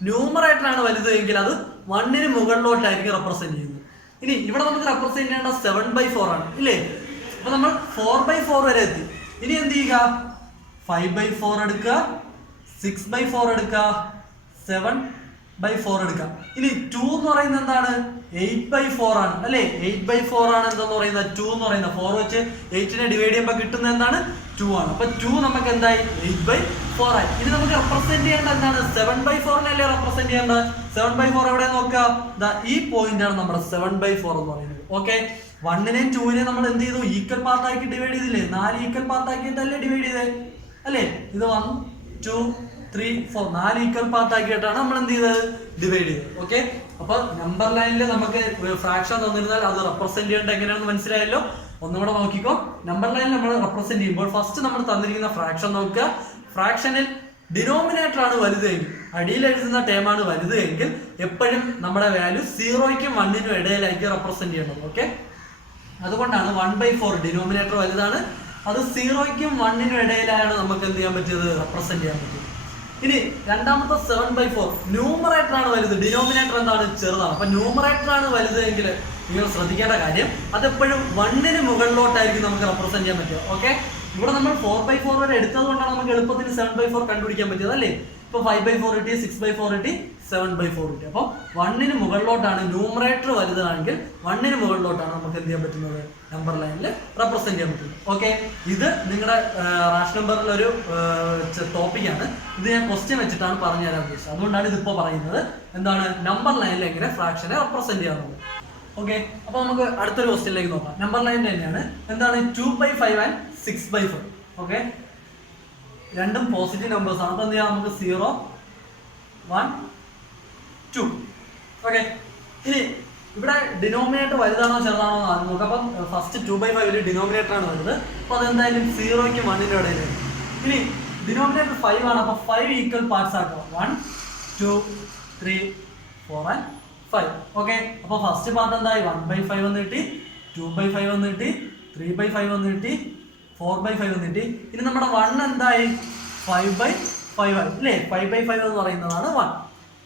ന്യൂമറേറ്റർ ആണ് വലുത് എങ്കിൽ അത് 1-ന് മുകളിലോട്ടായിരിക്കും റെപ്രസെന്റ് ചെയ്യുന്നത്. ഇനി ഇവിടെ നമുക്ക് റെപ്രസെന്റ് ചെയ്യേണ്ട 7/4 ആണ് ഇല്ലേ? അപ്പൊ നമ്മൾ 4/4 വരെ എത്തി. ഇനി എന്ത് ചെയ്യുക? 5/4 എടുക്കുക, 6/4 എടുക്കുക, 7/4 എടുക്കുക. ഇനി 2 എന്ന് പറയുന്നത് എന്താണ്? 8/4 ആണ് അല്ലേ? 8/4 ആണ് എന്താന്ന് പറയുന്നത്? 2 എന്ന് പറയുന്നത് 4 വെച്ച് 8-നെ ഡിവൈഡ് ചെയ്യുമ്പോൾ കിട്ടുന്നത് എന്താണ്? 2 ആണ്. അപ്പൊ 2 നമുക്ക് എന്തായി? 8/4 ആയി. ഇനി നമുക്ക് റെപ്രസെന്റ് ചെയ്യേണ്ട എന്താണ്? 7/4-നല്ലേ റെപ്രസെന്റ് ചെയ്യേണ്ടത്? 7/4 എവിടെ നോക്കുക? ഈ പോയിന്റ് ആണ് നമ്മുടെ 7/4 എന്ന് പറയുന്നത്. ഓക്കെ, 1-നെയും 2-നെയും നമ്മൾ എന്ത് ചെയ്തു? ഈക്വൽ പാർട്ടാക്കി ഡിവൈഡ് ചെയ്തില്ലേ? 4 ഈക്വൽ പാർട്ടാക്കിയിട്ടല്ലേ ഡിവൈഡ് ചെയ്തേ അല്ലേ? ഇത് 1 2 3 4 4 ഈക്വൽ പാർട്ട് ആക്കിയിട്ടാണ് നമ്മൾ എന്ത് ചെയ്തത്? ഡിവൈഡ് ചെയ്തത്. ഓക്കെ, അപ്പൊ നമ്പർ ലൈനിൽ നമുക്ക് ഫ്രാക്ഷൻ തന്നിരുന്നാൽ അത് റെപ്രസെന്റ് ചെയ്യേണ്ട എങ്ങനെയാണെന്ന് മനസ്സിലായല്ലോ. ഒന്നുകൂടെ നോക്കിക്കോ. നമ്പർ ലൈനിൽ നമ്മൾ റെപ്രസെന്റ് ചെയ്യുമ്പോൾ ഫസ്റ്റ് നമ്മൾ തന്നിരിക്കുന്ന ഫ്രാക്ഷൻ നോക്കുക. ഫ്രാക്ഷനിൽ ഡിനോമിനേറ്റർ ആണ് വലുത് എങ്കിൽ, അടിയിൽ എഴുതുന്ന ടേം ആണ് വലുത് എങ്കിൽ എപ്പോഴും നമ്മുടെ വാല്യൂ 0ക്കും 1നും ഇടയിലായിരിക്കും റെപ്രസെന്റ് ചെയ്യേണ്ടത്. ഓക്കെ, അതുകൊണ്ടാണ് 1/4 ഡിനോമിനേറ്റർ വലുതാണ്, അത് 0ക്കും 1നും ഇടയിലാണ് നമുക്ക് എന്ത് ചെയ്യാൻ പറ്റിയത്? റെപ്രസെന്റ് ചെയ്യാൻ പറ്റിയത്. ഇനി രണ്ടാമത്തെ 7/4 ന്യൂമറേറ്റർ ആണ് വലുത്, ഡിനോമിനേറ്റർ എന്താണ്? ചെറുതാണ്. അപ്പൊ ന്യൂമറേറ്റർ ആണ് വലുത് എങ്കിൽ നിങ്ങൾ ശ്രദ്ധിക്കേണ്ട കാര്യം അതെപ്പോഴും 1-ന് മുകളിലോട്ടായിരിക്കും നമുക്ക് റെപ്രസെന്റ് ചെയ്യാൻ പറ്റുക. ഓക്കെ, ഇവിടെ നമ്മൾ 4/4 വരെ എടുത്തത് കൊണ്ടാണ് നമുക്ക് എളുപ്പത്തിന് 7/4 കണ്ടുപിടിക്കാൻ പറ്റിയത് അല്ലേ? ഇപ്പൊ 5/4 കിട്ടി, 6/4 കിട്ടി, 7/4 കിട്ടി. അപ്പൊ 1-ന് മുകളിലോട്ടാണ് ന്യൂമറേറ്റർ വലുതാണെങ്കിൽ 1-ന് മുകളിലോട്ടാണ് നമുക്ക് എന്ത് ചെയ്യാൻ പറ്റുന്നത്? നമ്പർ ലൈനിൽ റെപ്രസെന്റ് ചെയ്യാൻ പറ്റുന്നത്. ഓക്കെ, ഇത് നിങ്ങളുടെ റാഷണൽ നമ്പറിൽ ഒരു ടോപ്പിക്കാണ്. ഇത് ഞാൻ ക്വസ്റ്റ്യൻ വെച്ചിട്ടാണ് പറഞ്ഞു തരാൻ ഉദ്ദേശിച്ചത്. അതുകൊണ്ടാണ് ഇതിപ്പോ പറയുന്നത് എന്താണ്? നമ്പർ ലൈനിൽ എങ്ങനെ ഫ്രാക്ഷനെ റെപ്രസെന്റ് ചെയ്യാറുള്ളത്. ഓക്കെ, അപ്പൊ നമുക്ക് അടുത്തൊരു ക്വസ്റ്റ്യനിലേക്ക് നോക്കാം. നമ്പർ ലൈൻ തന്നെയാണ്. എന്താണ്? 2/5 ആൻഡ് 6/5. ഓക്കെ, രണ്ടും പോസിറ്റീവ് നമ്പേഴ്സ് ആണ്. അപ്പൊ എന്ത് ചെയ്യാം? നമുക്ക് 0 1 2. ഓക്കെ, ഇനി ഇവിടെ ഡിനോമിനേറ്റർ വലുതാണോ ചെറുതാണോ എന്ന് ആദ്യം നോക്കാം. അപ്പം ഫസ്റ്റ് 2/5 ഡിനോമിനേറ്റർ ആണ് വരുന്നത്. അപ്പൊ അതെന്തായാലും 0ക്കും 1നും ഇടയിലായിരിക്കും. ഇനി ഡിനോമിനേറ്റർ 5 ആണ്. അപ്പൊ 5 ഈക്വൽ പാർട്സ് ആക്കുക. 1 2 3 4 and 5. ഓക്കെ, അപ്പൊ ഫസ്റ്റ് പാർട്ട് എന്തായി? 1/5 എന്ന് കിട്ടി, 2/5 എന്ന് കിട്ടി, 3/5 എന്ന് കിട്ടി, 4/5 എന്ന് കിട്ടി. ഇനി നമ്മുടെ 1 എന്തായി? 5/5 ആയി അല്ലേ? 5/5 എന്ന് പറയുന്നതാണ് 1.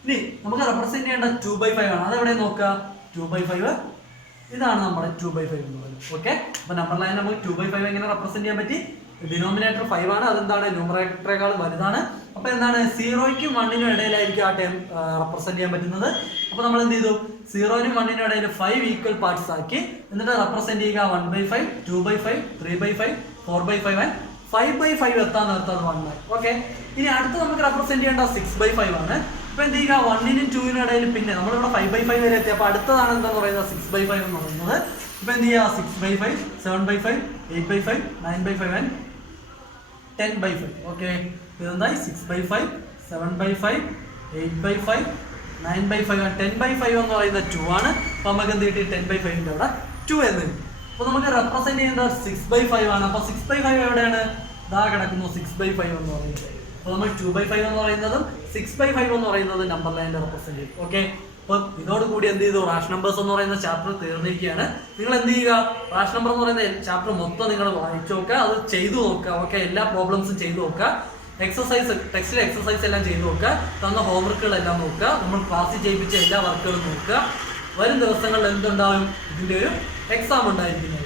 ഇനി നമുക്ക് റെപ്രസെന്റ് ചെയ്യേണ്ട 2/5 ആണ്. അതെവിടെ നോക്കുക? 2/5 ഇതാണ് നമ്മുടെ 2/5 എന്ന് പറയുന്നത്. ഓക്കെ, അപ്പൊ നമ്പർ ലൈൻ നമുക്ക് 2/5 എങ്ങനെ റെപ്രസെന്റ് ചെയ്യാൻ പറ്റി? ഡിനോമിനേറ്റർ 5 ആണ്, അതെന്താണ് ന്യൂമറേറ്ററേക്കാൾ വലുതാണ്. അപ്പൊ എന്താണ് 0ക്കും 1നും ഇടയിലായിരിക്കും ആ ടേം റെപ്രസെന്റ് ചെയ്യാൻ പറ്റുന്നത്. അപ്പൊ നമ്മൾ എന്ത് ചെയ്തു 0നും 1നും ഇടയിൽ 5 ഈക്വൽ പാർട്സ് ആക്കി എന്നിട്ട് റെപ്രസെന്റ് ചെയ്യുക 1/5, 2/5, 3/5, 4/5 ആൻഡ് 5/5 എത്താൻ നിർത്താതെ 1. ഓക്കെ, ഇനി അടുത്ത് നമുക്ക് റെപ്രസെന്റ് ചെയ്യേണ്ട 6/5 ആണ്. ഇപ്പൊ എന്ത് ചെയ്യുക 1നും 2നും ഇടയിൽ പിന്നെ നമ്മളിവിടെ 5/5 വരെ എത്തി. അപ്പൊ അടുത്തതാണ് എന്താന്ന് പറയുന്നത് 6/5 എന്ന് പറയുന്നത്. ഇപ്പൊ എന്ത് ചെയ്യുക 6/5, 7/5, 8/5, 9/5 ആൻഡ് 10/5. ഓക്കെ, ഇതെന്തായി 6/5, 7/5, 8/5, 9/5 ആൻഡ് 10/5 എന്ന് പറയുന്നത് 2 ആണ്. അപ്പൊ നമുക്ക് എന്ത് കിട്ടി 10/5ന്റെ അവിടെ 2 എന്ന് കിട്ടി. അപ്പൊ നമുക്ക് റെപ്രസെന്റ് ചെയ്യേണ്ടത് 6/5 ആണ്. അപ്പൊ 6/5 എവിടെയാണ്? ഇതാ കിടക്കുന്നു 6/5 എന്ന് പറയുന്നത്. അപ്പൊ നമ്മൾ 2/5 എന്ന് പറയുന്നതും 6/5 എന്ന് പറയുന്നത് നമ്പർ ലൈനിൽ റെപ്രസെന്റ് ചെയ്യും. ഓക്കെ, അപ്പൊ ഇതോടുകൂടി എന്ത് ചെയ്തു റാഷണൽ നമ്പേഴ്സ് എന്ന് പറയുന്ന ചാപ്റ്റർ തീർന്നിരിക്കുകയാണ്. നിങ്ങൾ എന്ത് ചെയ്യുക റാഷണൽ നമ്പർ എന്ന് പറയുന്ന ചാപ്റ്റർ മൊത്തം നിങ്ങൾ വായിച്ചു നോക്കുക, അത് ചെയ്തു നോക്കുക. ഓക്കെ, എല്ലാ പ്രോബ്ലംസും ചെയ്തു നോക്കുക. എക്സസൈസ് ടെക്സ്റ്റിൽ എക്സസൈസ് എല്ലാം ചെയ്തു നോക്കുക. തന്ന ഹോംവർക്കുകളെല്ലാം നോക്കുക. നമ്മൾ ക്ലാസ്സിൽ ചെയ്യിപ്പിച്ച എല്ലാ വർക്കുകളും നോക്കുക. വരും ദിവസങ്ങളിൽ എന്തുണ്ടാവും? ഇതിന്റെ ഒരു എക്സാം ഉണ്ടായിരിക്കുന്നത്.